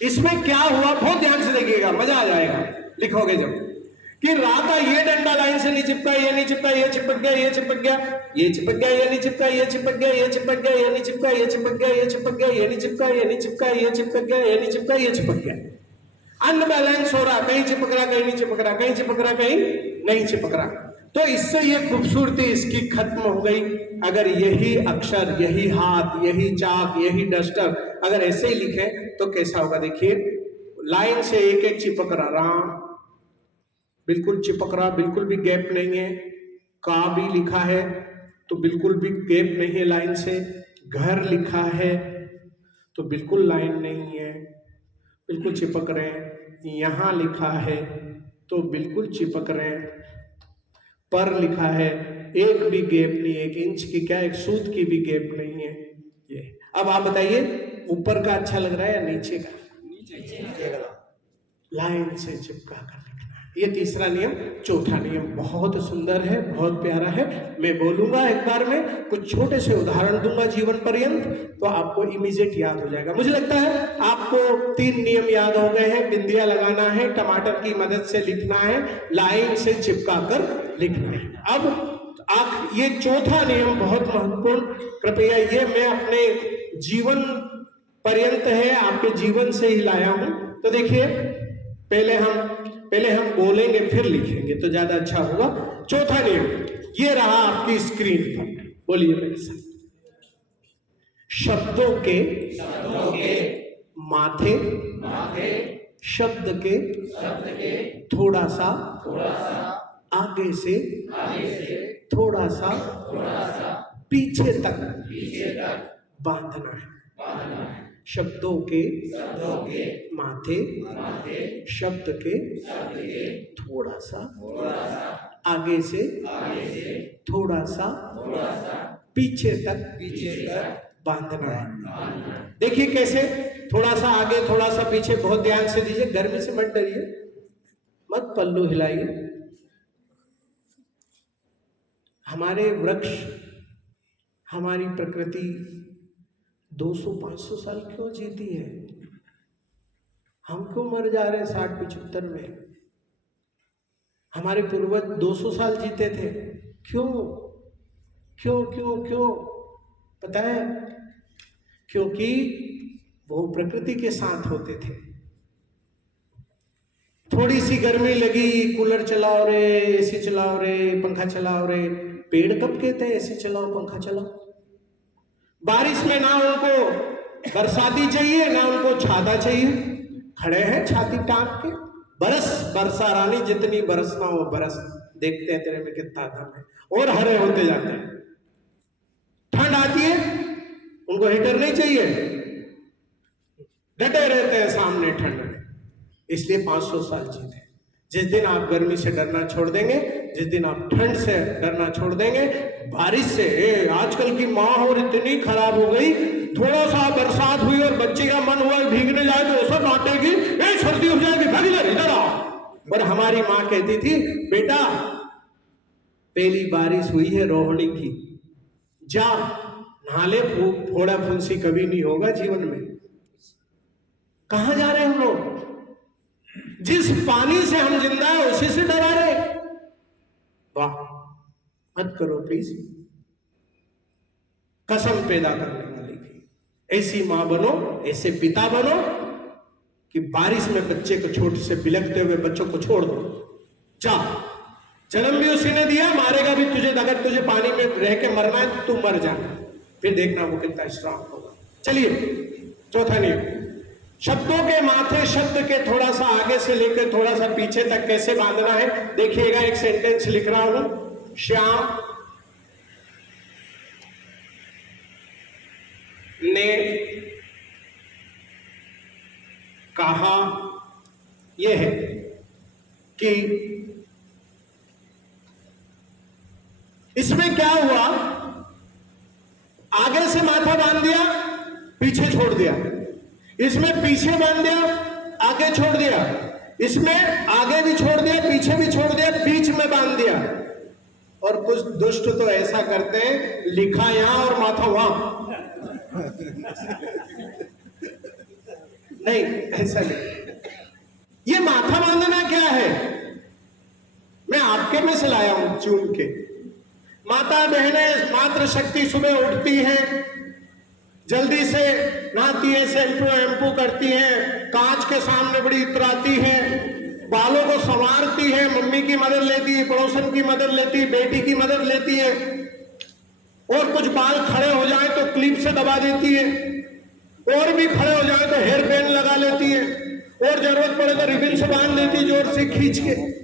इसमें क्या हुआ, बहुत ध्यान से देखिएगा, मजा आ जाएगा लिखोगे जब, कि रा का ये डंडा लाइन से नहीं चिपका, ये नहीं चिपका, ये चिपक गया, ये चिपक गया, ये चिपक गया, ये नहीं चिपका, ये चिपक गया, ये चिपक गया, ये नहीं चिपका, ये चिपक गया, ये चिपक गया, ये नहीं चिपका, ये नहीं चिपका, ये चिपक गया, ये नहीं चिपका, ये चिपक गया। अनबैलेंस हो रहा, कहीं चिपक रहा, कहीं नहीं चिपक रहा, कहीं चिपक रहा, कहीं नहीं चिपक रहा। तो इससे ये खूबसूरती इसकी खत्म हो गई। अगर यही अक्षर, यही हाथ, यही चाक, यही डस्टर अगर ऐसे ही लिखे तो कैसा होगा, देखिए, लाइन से एक एक चिपक रहा, राम बिल्कुल चिपक रहा, बिल्कुल भी गैप नहीं है, का भी लिखा है तो बिल्कुल भी गैप नहीं है लाइन से, घर लिखा है तो बिल्कुल लाइन नहीं है, बिल्कुल चिपक रहे हैं। यहाँ लिखा है तो बिल्कुल चिपक रहे हैं। पर लिखा है, एक भी गैप नहीं, 1 इंच की क्या, 1 सूत की भी गैप नहीं है। ये अब आप बताइए, ऊपर का अच्छा लग रहा है या नीचे का? लाइन से चिपका कर लिखना, ये तीसरा नियम। चौथा नियम बहुत सुंदर है, बहुत प्यारा है। मैं बोलूंगा एक बार में, कुछ छोटे से उदाहरण दूंगा जीवन पर्यंत, तो आपको इमीडिएट याद हो जाएगा। मुझे लगता है आपको 3 नियम याद हो गए हैं। बिंदिया लगाना है, टमाटर की मदद से लिखना है, लाइन से चिपका कर लिखना है। अब आप ये चौथा नियम बहुत महत्वपूर्ण, कृपया ये मैं अपने जीवन पर्यंत है, आपके जीवन से ही लाया हूं। तो देखिए, पहले हम बोलेंगे फिर लिखेंगे तो ज्यादा अच्छा होगा। चौथा नियम ये रहा आपकी स्क्रीन पर, बोलिए मेरे साथ। शब्दों के माथे शब्द के थोड़ा सा आगे से थोड़ा सा पीछे तक बांधना है। शब्दों के माथे शब्द के थोड़ा सा आगे से थोड़ा सा पीछे तक बांधना है। देखिए कैसे, थोड़ा सा आगे थोड़ा सा पीछे, बहुत ध्यान से दीजिए, गर्मी से मत डरिए, मत पल्लू हिलाइए। हमारे वृक्ष, हमारी प्रकृति 200-500 साल क्यों जीती है? हम क्यों मर जा रहे हैं 60-75 में? हमारे पूर्वज 200 साल जीते थे, क्यों क्यों क्यों क्यों पता है? क्योंकि वो प्रकृति के साथ होते थे। थोड़ी सी गर्मी लगी, कूलर चलाओ रे, एसी चलाओ रे, पंखा चलाओ रे। पेड़ कब कहते हैं एसी चलाओ पंखा चलाओ? बारिश में ना उनको बरसाती चाहिए ना उनको छाता चाहिए, खड़े हैं छाती टांग के, बरसा रानी जितनी बरसना हो बरस, देखते हैं तेरे में कितना दम है, और हरे होते जाते हैं। ठंड आती है, उनको हीटर नहीं चाहिए, डटे रहते हैं सामने ठंड में, इसलिए 500 साल जीते। जिस दिन आप गर्मी से डरना छोड़ देंगे, जिस दिन आप ठंड से डरना छोड़ देंगे, बारिश से, आजकल की माहौल इतनी खराब हो गई, थोड़ा सा बरसात हुई और बच्चे का मन हुआ भीगने जाए तो ऐसा डांटेगी, सर्दी हो जाएगी, भाग इधर आ। पर हमारी माँ कहती थी, बेटा पहली बारिश हुई है रोहिणी की, जा नाले फोड़ा फुंसी कभी नहीं होगा जीवन में। कहां जा रहे हैं हम लोग? जिस पानी से हम जिंदा है उसी से डरा रहे। वाह, मत करो प्लीज। कसम पैदा करने वाली थी, ऐसी मां बनो, ऐसे पिता बनो कि बारिश में बच्चे को छोटे से बिलखते हुए बच्चों को छोड़ दो, जा, जन्म भी उसी ने दिया, मारेगा भी तुझे। अगर तुझे पानी में रह के मरना है तो तू मर जाना, फिर देखना वो कितना स्ट्रांग होगा। चलिए, चौथा नियम, शब्दों के माथे शब्द के थोड़ा सा आगे से लेकर थोड़ा सा पीछे तक कैसे बांधना है देखिएगा। एक सेंटेंस लिख रहा हूं, श्याम ने कहा, यह है कि इसमें क्या हुआ, आगे से माथा बांध दिया, पीछे छोड़ दिया, इसमें पीछे बांध दिया, आगे छोड़ दिया, इसमें आगे भी छोड़ दिया, पीछे भी छोड़ दिया, बीच में बांध दिया। और कुछ दुष्ट तो ऐसा करते हैं, लिखा यहां और माथा वहां। नहीं, ऐसा नहीं। ये माथा बांधना क्या है? मैं आपके में से लाया हूं चुन के। माता बहनें मातृ शक्ति सुबह उठती हैं, जल्दी से नहाती है, शैम्पू करती हैं, कांच के सामने बड़ी इतराती है, बालों को संवारती है, मम्मी की मदद लेती है, पड़ोसन की मदद लेती है, बेटी की मदद लेती है, और कुछ बाल खड़े हो जाए तो क्लिप से दबा देती है, और भी खड़े हो जाए तो हेयर बैंड लगा लेती है, और जरूरत पड़े तो रिबन से बांध देती जोर से खींच के,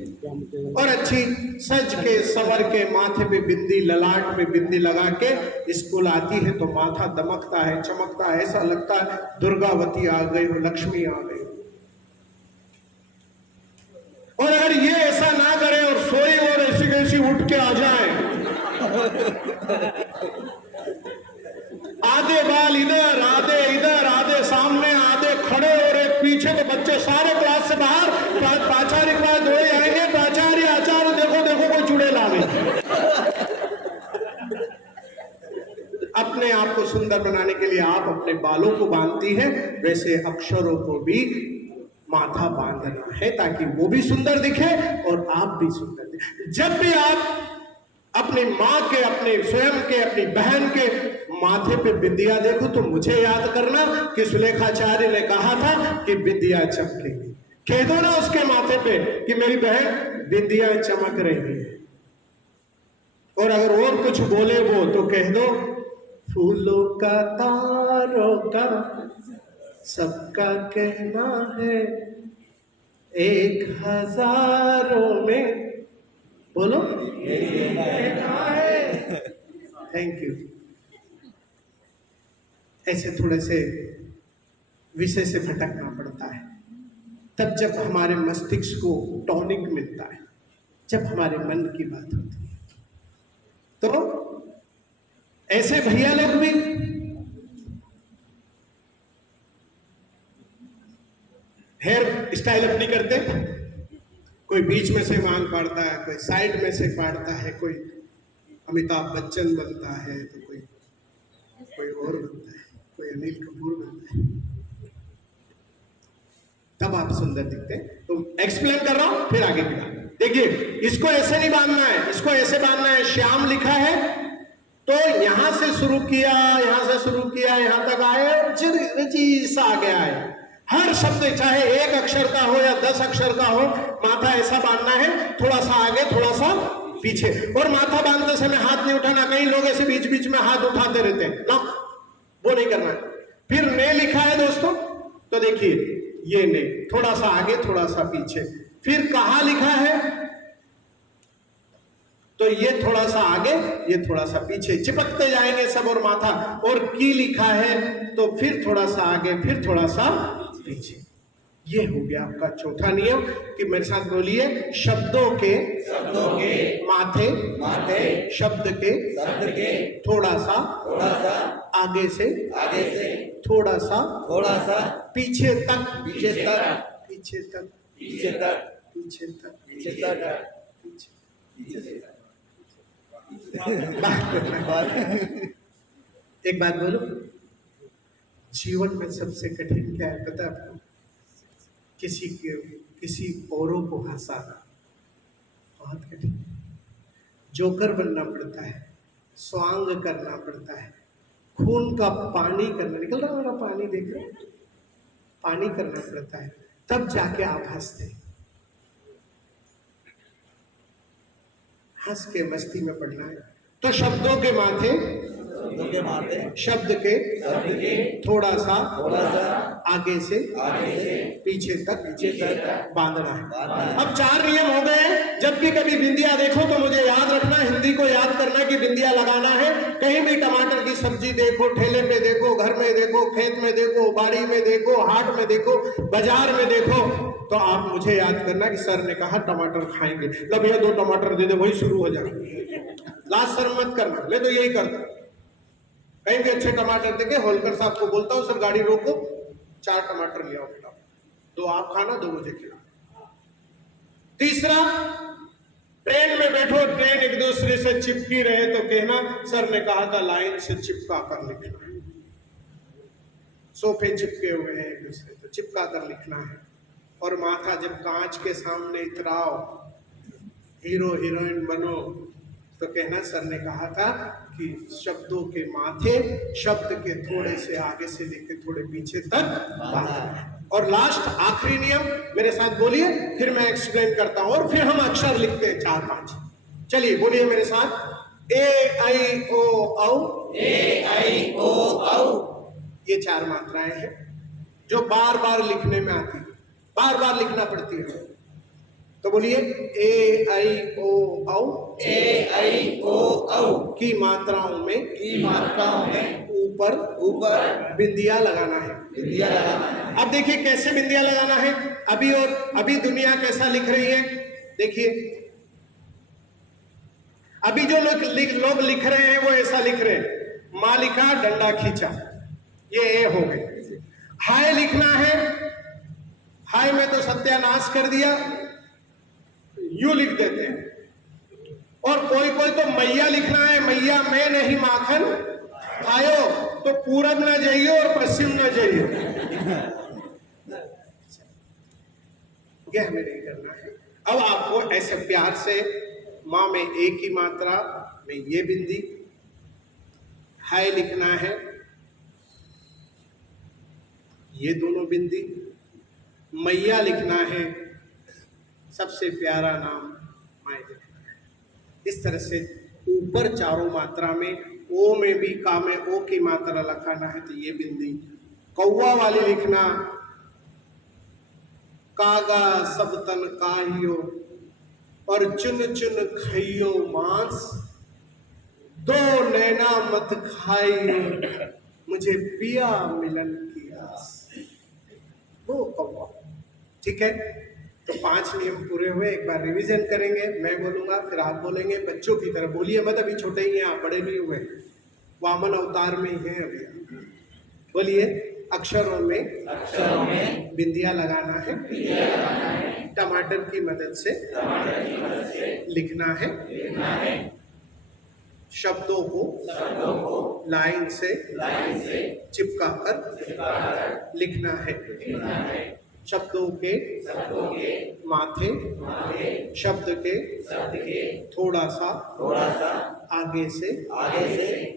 और अच्छी सज के सवर के माथे पे बिंदी, ललाट पे बिंदी लगा के स्कूल आती है तो माथा दमकता है, चमकता है, ऐसा लगता है दुर्गावती आ गई हो, लक्ष्मी आ गई हो। आधे बाल इधर, आधे सामने, आधे खड़े और एक पीछे, तो बच्चे सारे क्लास से बाहर। प्राचार्य के पास दौड़े आएंगे, प्राचार्य आचार्य देखो देखो कोई चुड़ैल आ गई। अपने आप को सुंदर बनाने के लिए आप अपने बालों को बांधती हैं, वैसे अक्षरों को भी माथा बांधना है ताकि वो भी सुंदर दिखे और आप भी सुंदर दिखे। जब भी आप अपनी माँ के, अपने स्वयं के, अपनी बहन के माथे पे बिंदिया देखो तो मुझे याद करना कि सुलेखाचार्य ने कहा था कि बिंदिया चमकेगी। कह दो ना उसके माथे पे कि मेरी बहन बिंदिया चमक रही है। और अगर और कुछ बोले वो तो कह दो फूलों का तारों का सबका कहना है, 1000 में बोलो थैंक यू। ऐसे थोड़े से विषय से भटकना पड़ता है तब जब हमारे मस्तिष्क को टॉनिक मिलता है, जब हमारे मन की बात होती है। तो ऐसे भैया लोग भी हेयर स्टाइल अपनी करते, कोई बीच में से मांग पाड़ता है, कोई साइड में से पाड़ता है, कोई अमिताभ बच्चन बनता है तो कोई और बनता है, कोई अनिल कपूर बनता है, तब आप सुंदर दिखते हैं। तो एक्सप्लेन कर रहा हूं, फिर आगे बढ़ा। देखिए इसको ऐसे नहीं बांधना है, इसको ऐसे बांधना है। श्याम लिखा है तो यहां से शुरू किया, यहां से शुरू किया, यहां तक आए, जी सा आगे आए। हर शब्द चाहे एक अक्षर का हो या 10 अक्षर का हो, माथा ऐसा बांधना है, थोड़ा सा आगे थोड़ा सा पीछे। और माथा बांधते समय हाथ नहीं उठाना। कई लोग ऐसे बीच बीच में हाथ उठाते रहते हैं ना, वो नहीं करना है। फिर ने लिखा है दोस्तों तो देखिए ये ने, थोड़ा सा आगे थोड़ा सा पीछे। फिर कहा लिखा है तो ये थोड़ा सा आगे ये थोड़ा सा पीछे, चिपकते जाएंगे सब। और माथा और की लिखा है तो फिर थोड़ा सा आगे फिर थोड़ा सा पीछे। ये हो गया आपका चौथा नियम कि मेरे साथ बोलिए, शब्दों के माथे शब्द के थोड़ा सा आगे से थोड़ा सा पीछे तक। एक बात बोलो, जीवन में सबसे कठिन क्या है पता है आपको? किसी औरों को हंसाना बहुत कठिन है। जोकर बनना पड़ता है, स्वांग करना पड़ता है, खून का पानी करना, निकल रहा मेरा पानी देख रहे हैं, पानी करना पड़ता है, तब जाके आप हंसते। हंस के मस्ती में पड़ना है। तो शब्दों के माथे शब्द के थोड़ा सा आगे से पीछे तक बांधना है। अब 4 नियम हो गए। जब भी कभी बिंदिया देखो तो मुझे याद रखना, हिंदी को याद करना कि बिंदिया लगाना है। कहीं भी टमाटर की सब्जी देखो, ठेले पे देखो, घर में देखो, खेत में देखो, बाड़ी में देखो, हाट में देखो, बाजार में देखो, तो आप मुझे याद करना कि सर ने कहा टमाटर खाएंगे, लो भैया 2 टमाटर दे दे, वही शुरू हो जाए। लास्ट शर्म मत करना, ले तो यही करता। कहीं भी अच्छे टमाटर देखे, होलकर साहब को बोलता हूँ सर गाड़ी रोको, 4 टमाटर ले आओ बेटा, 2 आप खाना 2 मुझे खिलाना। तीसरा, ट्रेन में बैठो, ट्रेन एक दूसरे से चिपकी रहे तो कहना सर ने कहा था लाइन से चिपका कर लिखना है। सोफे चिपके हुए हैं एक दूसरे तो चिपका कर लिखना है। और माथा जब कांच के सामने इतराओ, हीरो हीरोइन बनो, तो कहना सर ने कहा था कि शब्दों के माथे शब्द के थोड़े से आगे से लेकर थोड़े पीछे तक बांधना है। और लास्ट आखिरी नियम मेरे साथ बोलिए, फिर मैं एक्सप्लेन करता हूं और फिर हम अक्षर लिखते हैं 4-5। चलिए बोलिए मेरे साथ, ए आई ओ औ। ये 4 मात्राएं हैं जो बार बार लिखने में आती है, बार बार लिखना पड़ती है। तो बोलिए, ए आई ओ औ की मात्राओं में ऊपर बिंदिया लगाना है। अब देखिए कैसे बिंदिया लगाना है। अभी दुनिया कैसा लिख रही है देखिए। अभी जो लोग लिख रहे हैं वो ऐसा लिख रहे हैं, माँ लिखा डंडा खींचा, ये ए हो गए। हाय लिखना है, हाय में तो सत्यानाश कर दिया, यू लिख देते हैं। और कोई कोई तो मैया लिखना है, मैया मैं नहीं माखन खायो, तो पूरब ना जाइए और पश्चिम ना जाइए, यह हमें नहीं करना है। अब आपको ऐसे प्यार से माँ में एक ही मात्रा में ये बिंदी, हाय लिखना है, ये दोनों बिंदी, मैया लिखना है, सबसे प्यारा नाम माए लिखना है। इस तरह से ऊपर चारों मात्रा में, ओ में भी का में ओ की मात्रा लगाना है तो ये बिंदी, कौवा वाली लिखना, कागा सब तन काहियो और चुन चुन खइयो मांस, दो नैना मत खाइयो मुझे पिया मिलन की आस, वो कौवा। ठीक है, तो 5 नियम पूरे हुए। एक बार रिवीजन करेंगे, मैं बोलूंगा फिर आप बोलेंगे, बच्चों की तरह बोलिए मत, अभी छोटे ही हैं आप, बड़े नहीं हुए, वामन अवतार में ही हैं अभी। बोलिए, अक्षरों में बिंदिया लगाना है, टमाटर की मदद से लिखना है, शब्दों को लाइन से चिपका कर लिखना है, शब्दों के माथे शब्द के थोड़ा सा आगे से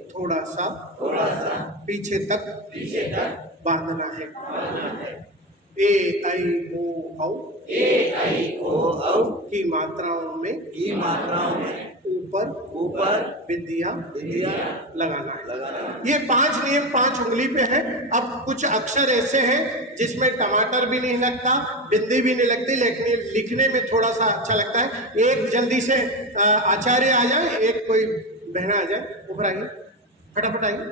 थोड़ा सा पीछे तक बांधना है। ए ऐ ओ औ की मात्राओं में ऊपर बिंदिया लगाना है। ये 5 नियम 5 उंगली पे है। अब कुछ अक्षर ऐसे हैं जिसमें टमाटर भी नहीं लगता, बिंदी भी नहीं लगती, लेकिन लिखने में थोड़ा सा अच्छा लगता है। एक जल्दी से आचार्य आ जाए, एक कोई बहना आ जाए, ऊपर आइए, फटाफट आइए।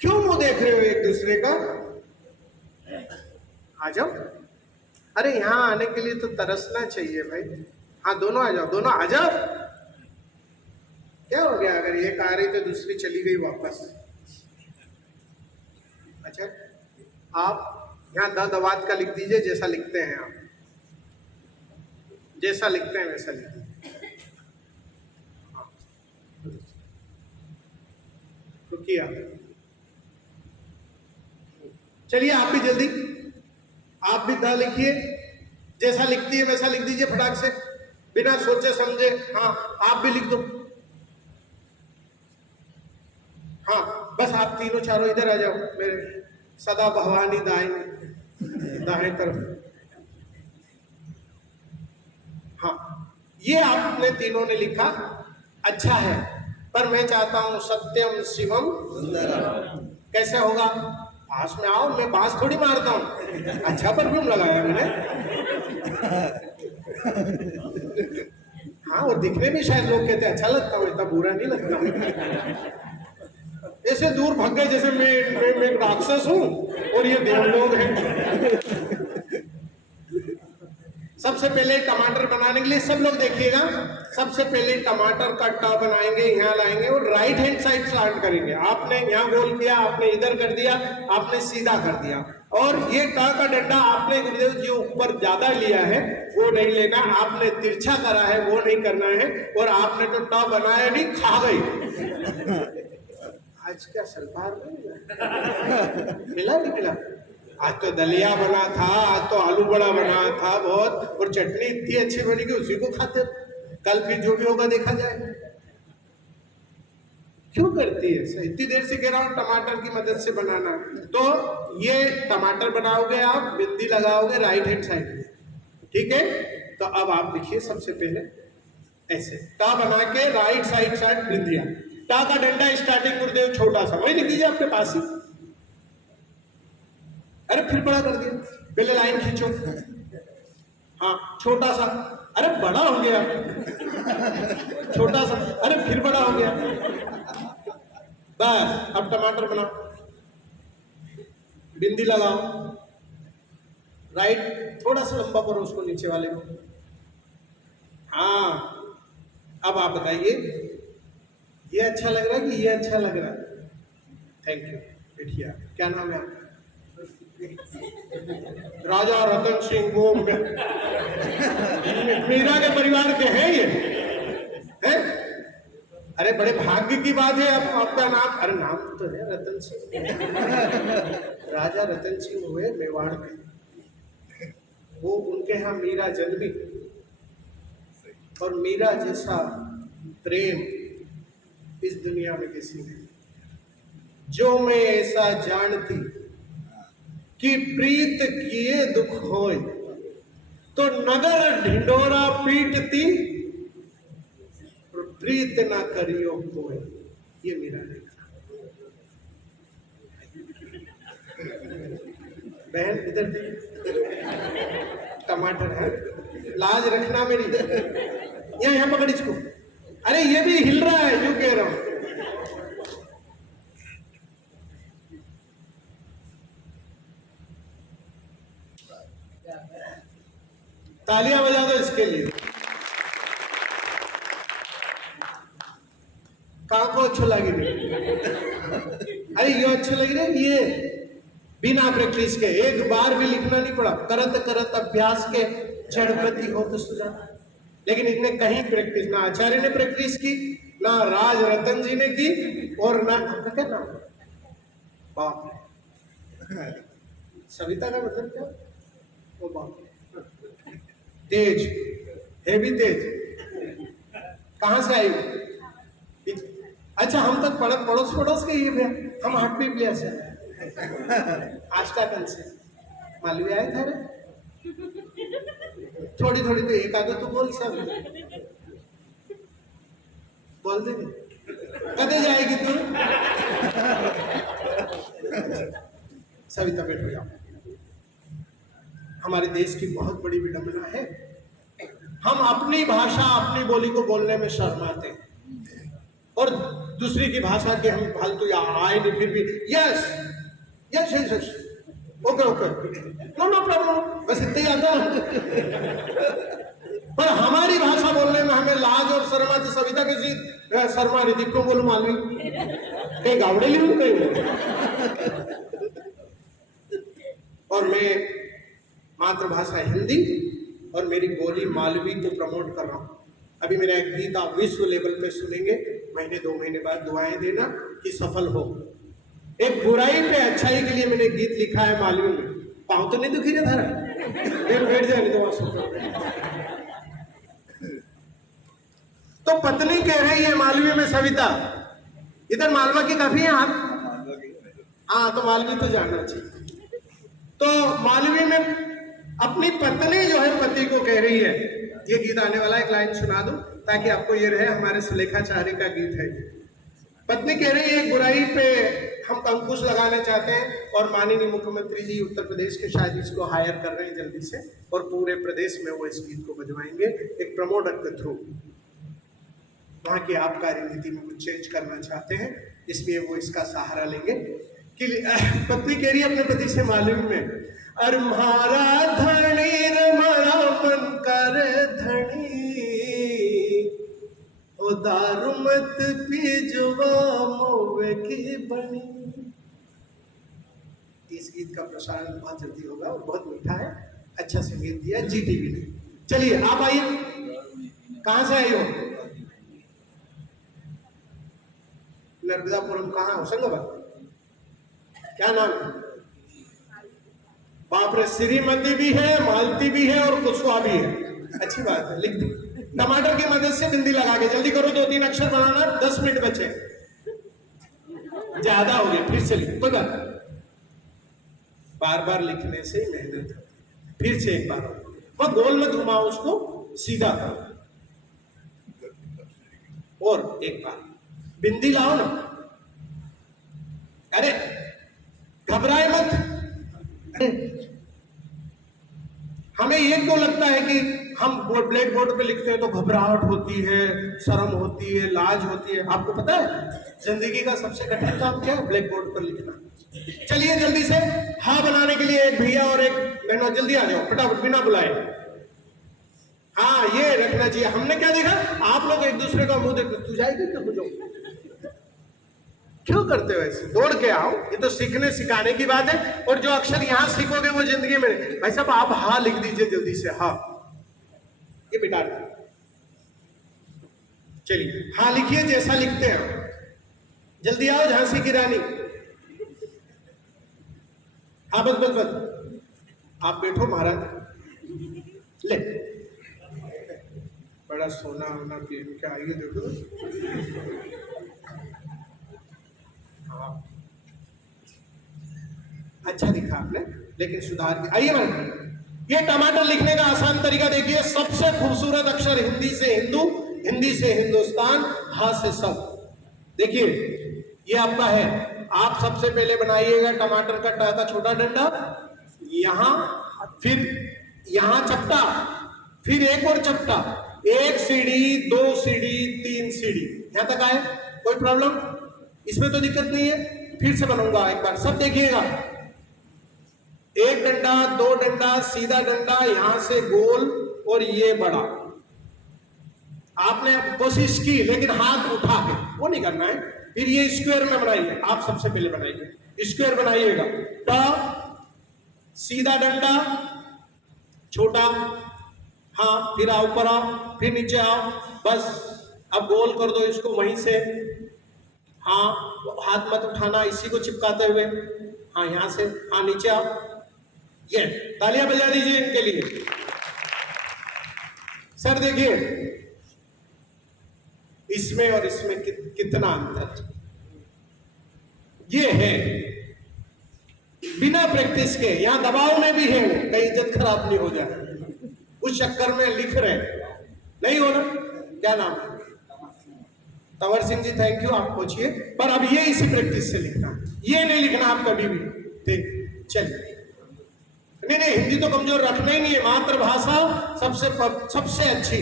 क्यों मुंह देख रहे हो एक दूसरे का? आ जाओ। अरे यहाँ आने के लिए तो तरसना चाहिए भाई। हाँ, दोनों आ जाओ, दोनों आ जाओ। क्या हो गया अगर एक आ रही तो दूसरी चली गई वापस? अच्छा, आप यहाँ दवात का लिख दीजिए, जैसा लिखते हैं आप, जैसा लिखते हैं वैसा लिख दीजिए। रुकिए आप, चलिए आप भी जल्दी, आप भी द लिखिए, जैसा लिखती है वैसा लिख दीजिए फटाक से, बिना सोचे समझे। हाँ, आप भी लिख दो। हाँ, बस आप तीनों चारों इधर आ जाओ, मेरे सदा भवानी दाएं तरफ। हाँ, ये आपने तीनों ने लिखा, अच्छा है, पर मैं चाहता हूं सत्यम शिवम सुंदरम। कैसे होगा? पास में आओ, मैं बांस थोड़ी मारता हूं। अच्छा परफ्यूम लगाया मैंने। हाँ, वो दिखने में शायद लोग कहते अच्छा लगता हूं, इतना बुरा नहीं लगता। ऐसे दूर भाग गए जैसे मैं राक्षस हूं और ये देवलोग हैं। सबसे पहले टमाटर बनाने के लिए सब लोग देखिएगा, सबसे पहले टमाटर का टा बनाएंगे, यहाँ लाएंगे और राइट हैंड साइड स्टार्ट करेंगे। आपने यहाँ गोल किया, आपने इधर कर दिया, आपने सीधा कर दिया, और ये टा का डंडा आपने गुरुदेव जी ऊपर ज्यादा लिया है वो नहीं लेना, आपने तिरछा करा है वो नहीं करना है, और आपने तो टा बनाया नहीं, खा गई। आज क्या सलवार मिला नहीं मिला? आज तो दलिया बना था, आज तो आलू बड़ा बना था बहुत, और चटनी इतनी अच्छी बनी कि उसी को खाते। कल फिर जो भी होगा देखा जाएगा। क्यों करती है ऐसा? इतनी देर से कह रहा हूं टमाटर की मदद से बनाना। तो ये टमाटर बनाओगे आप, बिंदी लगाओगे राइट हैंड साइड में, ठीक है? तो अब आप देखिए, सबसे पहले ऐसे टा बना के राइट साइड साइड बिंदिया, टा का डंडा स्टार्टिंग गुरुदेव छोटा सा, वही लिख दीजिए आपके पास ही। अरे फिर बड़ा कर दिया, पहले लाइन खींचो। हाँ, छोटा सा, अरे बड़ा हो गया, छोटा सा, अरे फिर बड़ा हो गया। बस, अब टमाटर बनाओ, बिंदी लगाओ, राइट थोड़ा सा लंबा करो उसको, नीचे वाले को। हाँ, अब आप बताइए, ये अच्छा लग रहा है कि ये अच्छा लग रहा है? Thank you. बैठिए। क्या नाम है आपका? राजा रतन सिंह, वो मीरा के परिवार के हैं ये हैं? अरे बड़े भाग्य की बात है। आपका नाम, अरे नाम तो है रतन सिंह। राजा रतन सिंह हुए मेवाड़ के, वो उनके यहाँ मीरा जन्मी, और मीरा जैसा प्रेम इस दुनिया में किसी ने। जो मैं ऐसा जानती कि प्रीत किए दुख होए, तो नगर ढिंडोरा पीटती, प्रीत ना करियो कोई। ये मीरा ने कहा। बहन इधर टमाटर है, लाज रखना मेरी। यहाँ पकड़ इसको। अरे ये भी हिल रहा है, यूं कह रहा हूं। तालियां बजा दो इसके लिए। कहाँ को अच्छा लगी नहीं? अरे ये अच्छा लगी नहीं, ये बिना प्रैक्टिस के एक बार भी लिखना नहीं पड़ा। करत करत अभ्यास के जड़पति हो तो सुजा। लेकिन इनने कहीं प्रैक्टिस, ना आचार्य ने प्रैक्टिस की, ना राज रतन जी ने की, और ना आपका क्या नाम? बाप रे। सविता का मतलब क्या? वो बाप तेज है, भी तेज। कहां से आई? अच्छा, हम तक पड़ोस पड़ोस के ही भैया, हम हाटपी प्लेयर से, आष्टाकन से। मालवीय आए थे रे? थोड़ी थोड़ी तो एक आदत तो बोल सब बोल दे। कदे जाएगी तू? सविता बैठ जाओ। हमारे देश की बहुत बड़ी विडंबना है, हम अपनी भाषा अपनी बोली को बोलने में शर्माते हैं, और दूसरी की भाषा के हम फालतू या आए नहीं, फिर भी yes yes yes yes okay okay no no problem, बस इतना ही आता है। पर हमारी भाषा बोलने में हमें लाज और शर्म आती। सविता किसी शर्मा रही थी, क्यों बोलूं? मालूम कहीं गावड़े ली कहीं। और मैं मातृभाषा हिंदी और मेरी बोली मालवी को प्रमोट कर रहा हूँ। अभी मेरा एक गीत आप विश्व लेवल पे सुनेंगे, महीने 2 महीने बाद दुआएं देना कि सफल हो। एक बुराई पे अच्छाई के लिए मैंने गीत लिखा है मालवी में। पाँव तो नहीं दुखी रहा था, फिर बैठ जाए नहीं तो वहां। तो पत्नी कह रही है मालवी में, सविता इधर मालवा की काफी है आप? हाँ, तो मालवी तो जानना चाहिए। तो मालवी में अपनी पत्नी जो है पति को कह रही है, ये गीत आने वाला, एक लाइन सुना दूं ताकि आपको ये रहे, हमारे सुलेखाचार्य का गीत है। पत्नी कह रही है, एक बुराई पे हम अंकुश लगाना चाहते हैं, और माननीय मुख्यमंत्री जी उत्तर प्रदेश के शायद इसको हायर कर रहे हैं जल्दी से, और पूरे प्रदेश में वो इस गीत को बजवाएंगे एक प्रमोटर के थ्रू। वहां की आबकारी नीति में कुछ चेंज करना चाहते हैं, इसलिए वो इसका सहारा लेंगे। कि पत्नी कह रही है अपने पति से मालूम में, अरे मारा धनी रे मारा मन कर धनी, ओ दारू मत पीजवा मोवे की बनी। इस गीत का प्रसारण बहुत जल्दी होगा और बहुत मीठा है, अच्छा संगीत दिया जी टीवी ने। चलिए आप आइए। कहां से आई हो? नर्मदापुरम। कहाँ? होशंगाबाद। क्या नाम है? बाप रे, श्रीमती भी है, मालती भी है और कुशवा भी है। अच्छी बात है, लिख दो। टमाटर की मदद से बिंदी लगा के जल्दी करो, 2-3 अक्षर बनाना, 10 मिनट बचे, ज्यादा हो गए, फिर से लिखो। कोई बात बार बार लिखने से मेहनत है। फिर से एक बार, वह गोल मत घुमाओ उसको, सीधा करो। और एक बार बिंदी लाओ ना। अरे घबराए मत। हमें ये क्यों लगता है कि हम ब्लैक बोर्ड पे लिखते हैं तो घबराहट होती है, शर्म होती है, लाज होती है। आपको पता है जिंदगी का सबसे कठिन काम क्या है? ब्लैक बोर्ड पर लिखना। चलिए जल्दी से हाँ बनाने के लिए एक भैया और एक बहना जल्दी आ जाओ फटाफट, बिना बुलाए। हाँ ये रखना चाहिए। हमने क्या देखा, आप लोग एक दूसरे का मुंह देखते, तू जाएगी तो मुझे क्यों करते हो ऐसे? दौड़ के आओ, ये तो सीखने सिखाने की बात है। और जो अक्षर यहाँ सीखोगे वो जिंदगी में नहीं। भाई साहब आप हाँ लिख दीजिए जल्दी से, हाँ ये मिटा दो। चलिए हाँ लिखिए जैसा लिखते हैं, जल्दी आओ झांसी की रानी। हाँ बस बस बस, आप बैठो महाराज। ले बड़ा सोना होना पहन के आइए, देखो हाँ अच्छा लिखा आपने, लेकिन सुधार के आइए मैडम। ये टमाटर लिखने का आसान तरीका देखिए। सबसे खूबसूरत अक्षर हिंदी से हिंदू, हिंदी से हिंदुस्तान, हा से सब। देखिए ये आपका है। आप सबसे पहले बनाइएगा टमाटर का टा का छोटा डंडा, यहां फिर यहां चपटा, फिर एक और चपटा, एक सीढ़ी, दो सीढ़ी, तीन सीढ़ी, यहां तक आए। कोई प्रॉब्लम इसमें तो दिक्कत नहीं है। फिर से बनूंगा एक बार, सब देखिएगा। एक डंडा, दो डंडा, सीधा डंडा, यहां से गोल और ये बड़ा। आपने कोशिश की लेकिन हाथ उठा के वो नहीं करना है। फिर ये स्क्वायर में बनाइए, आप सबसे पहले बनाइए, स्क्वायर बनाइएगा। ट सीधा डंडा छोटा, हाँ फिर आओ ऊपर आओ, फिर नीचे आओ, बस अब गोल कर दो इसको वहीं से। हाँ हाथ मत उठाना इसी को चिपकाते हुए, हाँ यहां से, हाँ नीचे आओ। ये तालियां बजा दीजिए इनके लिए। सर देखिए इसमें और इसमें कितना अंतर। ये है बिना प्रैक्टिस के, यहां दबाव में भी है, कहीं इज्जत खराब नहीं हो जाए उस चक्कर में लिख रहे नहीं हो ना। क्या नाम है? तंवर सिंह जी, थैंक यू, आप पूछिए। पर अब ये इसी प्रैक्टिस से लिखना, ये नहीं लिखना आप कभी भी। ठीक चलिए, नहीं नहीं हिंदी तो कमजोर रखना ही नहीं है। मातृभाषा सबसे अच्छी।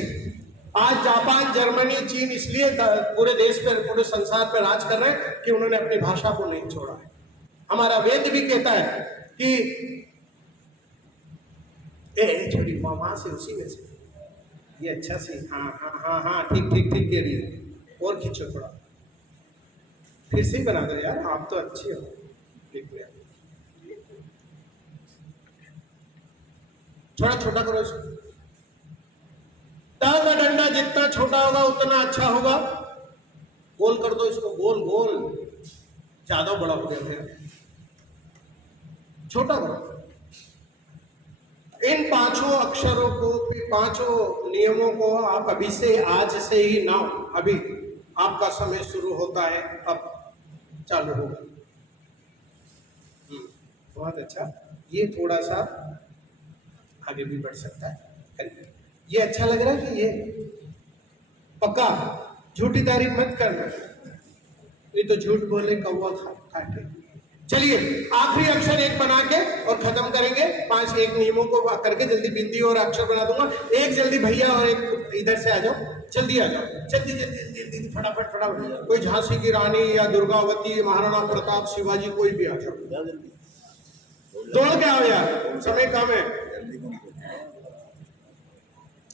आज जापान, जर्मनी, चीन इसलिए पूरे देश पर, पूरे संसार पर राज कर रहे हैं कि उन्होंने अपनी भाषा को नहीं छोड़ा है। हमारा वेद भी कहता है कि छोड़ी वहां से, उसी में से ये अच्छा सी, हाँ हाँ हाँ हाँ ठीक ठीक ठीक कह रही है, और खींचो थोड़ा, फिर से ही बना दो यार, आप तो अच्छी हो। थोड़ा छोटा करो इसको। टा का डंडा जितना छोटा होगा उतना अच्छा होगा। गोल कर दो इसको, गोल गोल, ज्यादा बड़ा हो गया है, छोटा करो। इन पांचों अक्षरों को, पांचों नियमों को आप अभी से, आज से ही ना, अभी आपका समय शुरू होता है, अब चालू होगा। बहुत अच्छा, ये थोड़ा सा आगे भी बढ़ सकता है। ये अच्छा लग रहा है कि ये पक्का? झूठी तारीफ मत करना, ये तो झूठ बोले कौवा काटे। चलिए आखिरी अक्षर एक बना के और खत्म करेंगे। 5 एक नियमों को करके जल्दी बिंदी और अक्षर बना दूंगा। एक जल्दी भैया और एक इधर से आ जाओ, जल्दी आ जाओ, जल्दी जल्दी जल्दी, फटाफट फटाफट। कोई झांसी की रानी या दुर्गावती, महाराणा प्रताप, शिवाजी, कोई भी आ जाओ, दौड़ के आओ यार, समय कम है।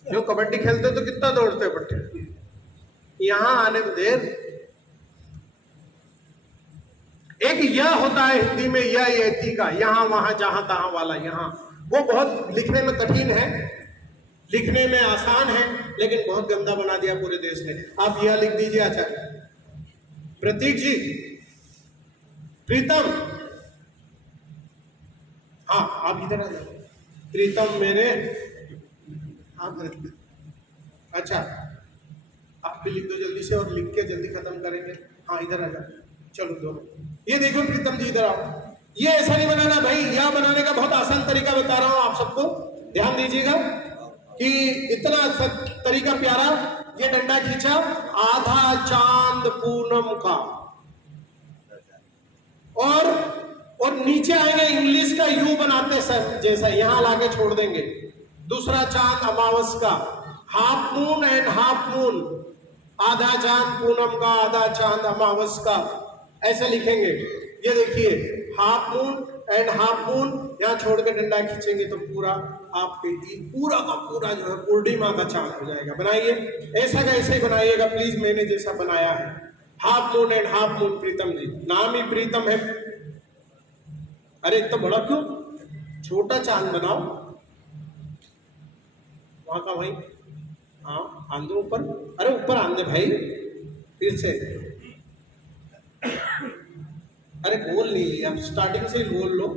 जो कबड्डी खेलते तो कितना दौड़ते बट्टे, यहां आने में देर। एक यह होता है हिंदी में, यह यति का, यहां वहां जहां तहां वाला, यहां वो बहुत लिखने में कठिन है, लिखने में आसान है, लेकिन बहुत गंदा बना दिया पूरे देश ने। आप यह लिख दीजिए आचार्य प्रतीक जी, प्रीतम, हाँ आप इधर आ जाओ, प्रीतम मेरे, आप अच्छा आप भी लिख दो जल्दी से, और लिख के जल्दी खत्म करेंगे। हाँ इधर आ जाओ, चलो दोनों। ये देखो प्रीतम जी इधर आओ। ये ऐसा नहीं बनाना भाई, यह बनाने का बहुत आसान तरीका बता रहा हूं आप सबको, ध्यान दीजिएगा कि इतना तरीका प्यारा। ये डंडा खींचा, आधा चांद पूनम का, और नीचे आएंगे, इंग्लिश का यू बनाते सर जैसा, यहां लाके छोड़ देंगे। दूसरा चांद अमावस का, half moon and half moon, आधा चांद पूनम का, आधा चांद अमावस का, ऐसे लिखेंगे। ये देखिए half moon and half moon, यहाँ छोड़ के डंडा खींचेंगे तो पूरा आपके पूरा का पूरा जो है पूर्णिमा का चांद हो जाएगा। बनाइए, ऐसा का ऐसे ही बनाइएगा प्लीज, मैंने जैसा बनाया है। Half moon and half moon Pritam ji, नाम ही प्रीतम है। अरे इतना बड़ा क्यों, छोटा चांद बनाओ, वहां का वहीं, हाँ आंदो ऊपर, अरे ऊपर आंदे भाई, फिर से, अरे गोल नहीं लिया, स्टार्टिंग से ही गोल लो,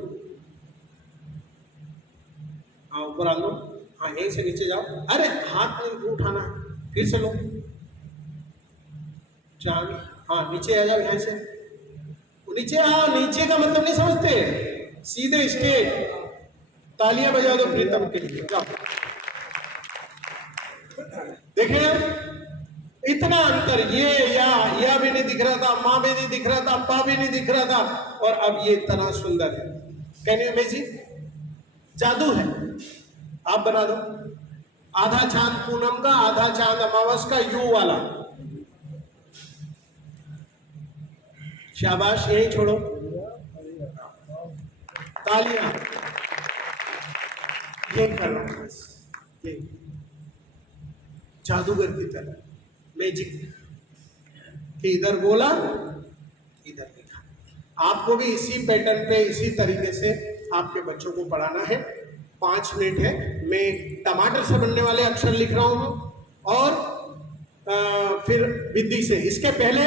हाँ ऊपर आंदो, हाँ यहीं से नीचे जाओ, अरे हाथ में उठाना, फिर से लो चांद, हाँ नीचे आ जाओ यहाँ से, नीचे, हाँ नीचे का मतलब नहीं समझते, सीधे स्ट्रेट। तालियां बजा दो प्रीतम के लिए, जाओ। देखे इतना अंतर, ये या भी नहीं दिख रहा था, माँ भी नहीं दिख रहा था, पा भी नहीं दिख रहा था, और अब ये इतना सुंदर है। Can you imagine? जादू है। आप बना दो, आधा चांद पूनम का, आधा चांद अमावस का, यू वाला। शाबाश, यही छोड़ो, तालियां, ये कर रहा हूं बस, ये जादूगर की तरह मैजिक, कि इधर बोला इधर लिखा। आपको भी इसी पैटर्न पे, इसी तरीके से आपके बच्चों को पढ़ाना है। 5 मिनट है, मैं टमाटर से बनने वाले अक्षर लिख रहा हूं और फिर बिंदी से। इसके पहले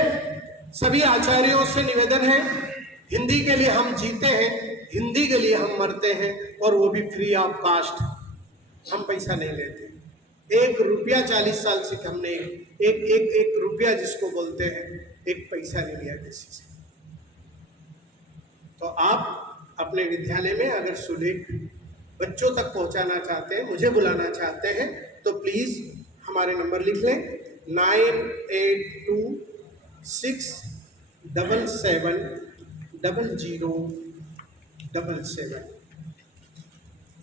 सभी आचार्यों से निवेदन है, हिंदी के लिए हम जीते हैं, हिंदी के लिए हम मरते हैं, और वो भी फ्री ऑफ कास्ट, हम पैसा नहीं लेते। 1 रुपया 40 साल से हमने एक रुपया जिसको बोलते हैं, एक पैसा नहीं लिया किसी से। तो आप अपने विद्यालय में अगर सुलेख बच्चों तक पहुंचाना चाहते हैं, मुझे बुलाना चाहते हैं, तो प्लीज हमारे नंबर लिख लें, 9826770077।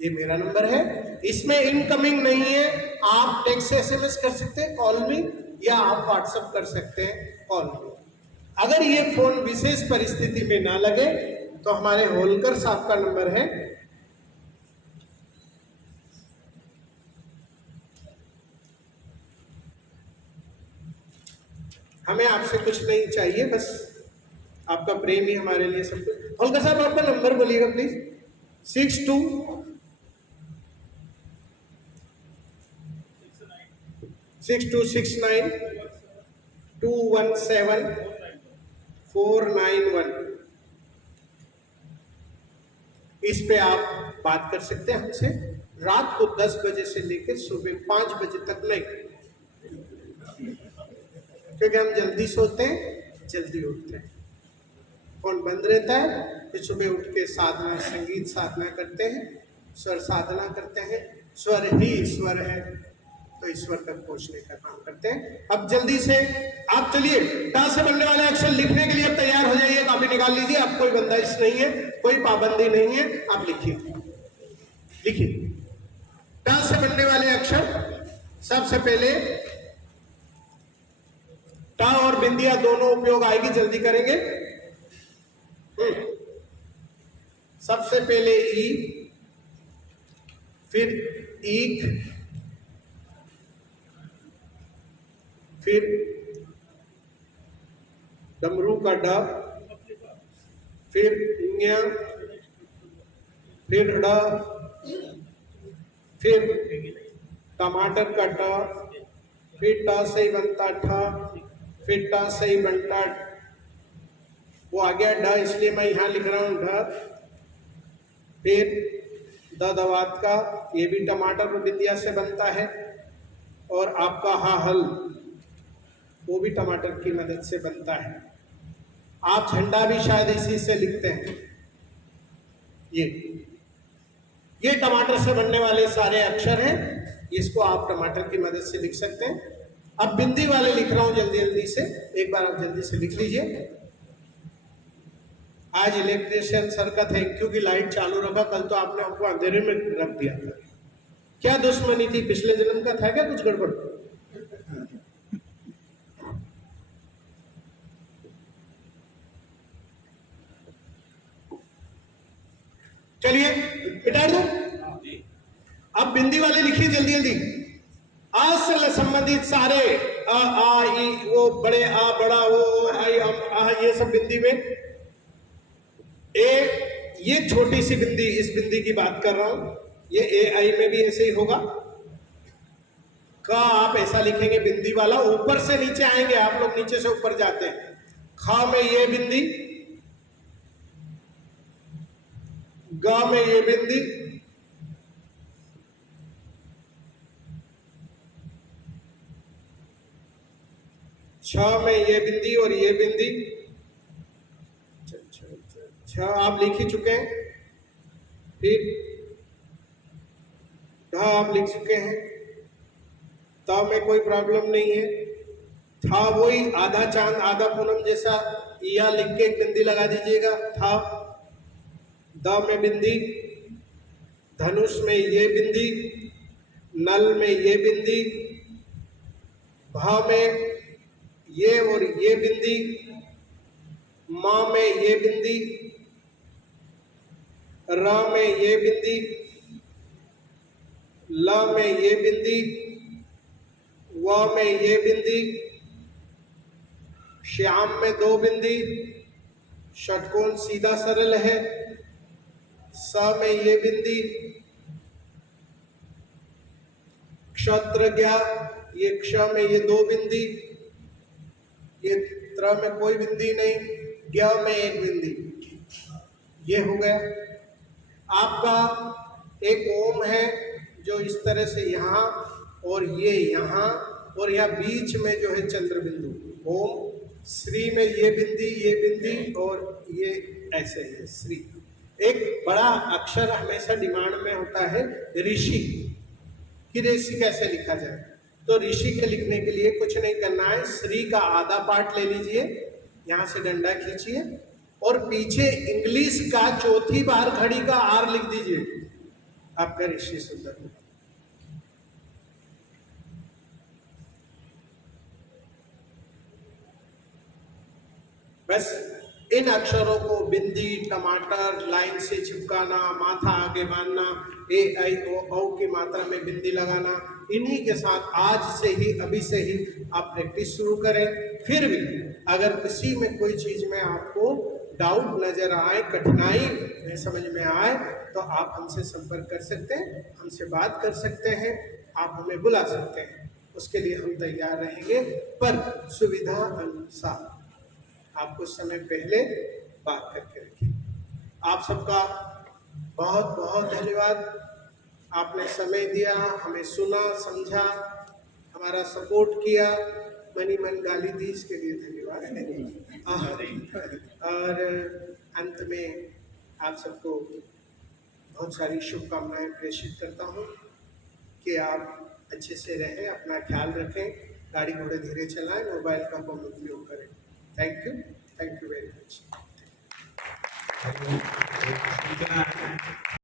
ये मेरा नंबर है, इसमें इनकमिंग नहीं है, आप टेक्स्ट से SMS कर सकते हैं कॉल में, या आप व्हाट्सएप कर सकते हैं कॉल में। अगर ये फोन विशेष परिस्थिति में ना लगे तो हमारे होलकर साहब का नंबर है, हमें आपसे कुछ नहीं चाहिए, बस आपका प्रेम ही हमारे लिए सब कुछ। होलकर साहब आपका नंबर बोलिएगा प्लीज। 6269217491। इस पे आप बात कर सकते हैं हमसे, रात को 10 बजे से लेकर सुबह 5 बजे तक नहीं, क्योंकि हम जल्दी सोते हैं, जल्दी उठते हैं, फोन बंद रहता है, फिर सुबह उठ के साधना, संगीत साधना करते हैं, स्वर साधना करते हैं, स्वर ही ईश्वर है, तो ईश्वर तक पहुंचने का काम करते हैं। अब जल्दी से आप चलिए, टा से बनने वाले अक्षर लिखने के लिए अब तैयार हो जाइए, कॉपी निकाल लीजिए, अब कोई बंदिश नहीं है, कोई पाबंदी नहीं है, आप लिखिए, लिखिए। टा से बनने वाले अक्षर, सबसे पहले टा और बिंदिया दोनों उपयोग आएगी, जल्दी करेंगे। सबसे पहले ई, फिर ईक, फिर डमरू का ड, फिर ञ, फिर ड, फिर टमाटर का ट, फिर ट से ही बनता ठ, फिर ट से ही बनता, वो आ गया ड, इसलिए मैं यहां लिख रहा हूं ढ। फिर दवात का, ये भी टमाटर और बिंदिया से बनता है, और आपका हा हल, वो भी टमाटर की मदद से बनता है। आप झंडा भी शायद इसी से लिखते हैं। ये टमाटर से बनने वाले सारे अक्षर हैं, इसको आप टमाटर की मदद से लिख सकते हैं। अब बिंदी वाले लिख रहा हूं जल्दी जल्दी से, एक बार आप जल्दी से लिख लीजिए। आज इलेक्ट्रिशियन सर का थैंक यू की लाइट चालू रखा, कल तो आपने हमको अंधेरे में रख दिया था। क्या दुश्मनी थी, पिछले जन्म का था क्या कुछ गड़बड़? चलिए मिटा दो। अब बिंदी वाले लिखिए जल्दी जल्दी। आ से संबंधित सारे आ आ ई वो बड़े आ बड़ा वो आई आ ये सब बिंदी में। ये छोटी सी बिंदी, इस बिंदी की बात कर रहा हूं। ये ए आई में भी ऐसे ही होगा। का आप ऐसा लिखेंगे बिंदी वाला, ऊपर से नीचे आएंगे आप लोग, नीचे से ऊपर जाते हैं। खा में ये बिंदी, गा में ये बिंदी, छ में ये बिंदी और ये बिंदी। छ आप लिख ही चुके हैं। फिर ढ आप लिख चुके हैं। त में कोई प्रॉब्लम नहीं है। था वही आधा चांद आधा पूनम जैसा, या लिख के एक बिंदी लगा दीजिएगा। था द में बिंदी, धनुष में ये बिंदी, नल में ये बिंदी, भा में ये और ये बिंदी, मां में ये बिंदी, रा में ये बिंदी, ल में ये बिंदी, व में ये बिंदी, श्याम में दो बिंदी, षटकोण सीधा सरल है। स में ये बिंदी, क्षत्रज्ञ ये क्ष में ये दो बिंदी, ये त्र में कोई बिंदी नहीं, ज्ञ में एक बिंदी। ये हो गया। आपका एक ओम है जो इस तरह से यहाँ और ये यहाँ और यहाँ बीच में जो है चंद्र बिंदु ओम। श्री में ये बिंदी और ये ऐसे है श्री। एक बड़ा अक्षर हमेशा डिमांड में होता है ऋषि, कि ऋषि कैसे लिखा जाए। तो ऋषि के लिखने के लिए कुछ नहीं करना है, श्री का आधा पार्ट ले लीजिए, यहाँ से डंडा खींचिए और पीछे इंग्लिश का चौथी बार घड़ी का आर लिख दीजिए, आपका ऋषि सुंदर होगा। बस इन अक्षरों को बिंदी टमाटर लाइन से चिपकाना, माथा आगे बांधना, ए आई ओ औ की मात्रा में बिंदी लगाना, इन्हीं के साथ आज से ही अभी से ही आप प्रैक्टिस शुरू करें। फिर भी अगर किसी में कोई चीज में आपको डाउट नजर आए, कठिनाई में समझ में आए, तो आप हमसे संपर्क कर सकते हैं, हमसे बात कर सकते हैं, आप हमें बुला सकते हैं, उसके लिए हम तैयार रहेंगे। पर सुविधा अनुसार आप कुछ समय पहले बात करके रखिए। आप सबका बहुत बहुत धन्यवाद। आपने समय दिया, हमें सुना, समझा, हमारा सपोर्ट किया, मनी मन गाली दी, इसके लिए धन्यवाद। और अंत में आप सबको बहुत सारी शुभकामनाएं प्रेषित करता हूँ कि आप अच्छे से रहें, अपना ख्याल रखें, गाड़ी घोड़े धीरे चलाएं, मोबाइल का कम उपयोग करें। Thank you very much.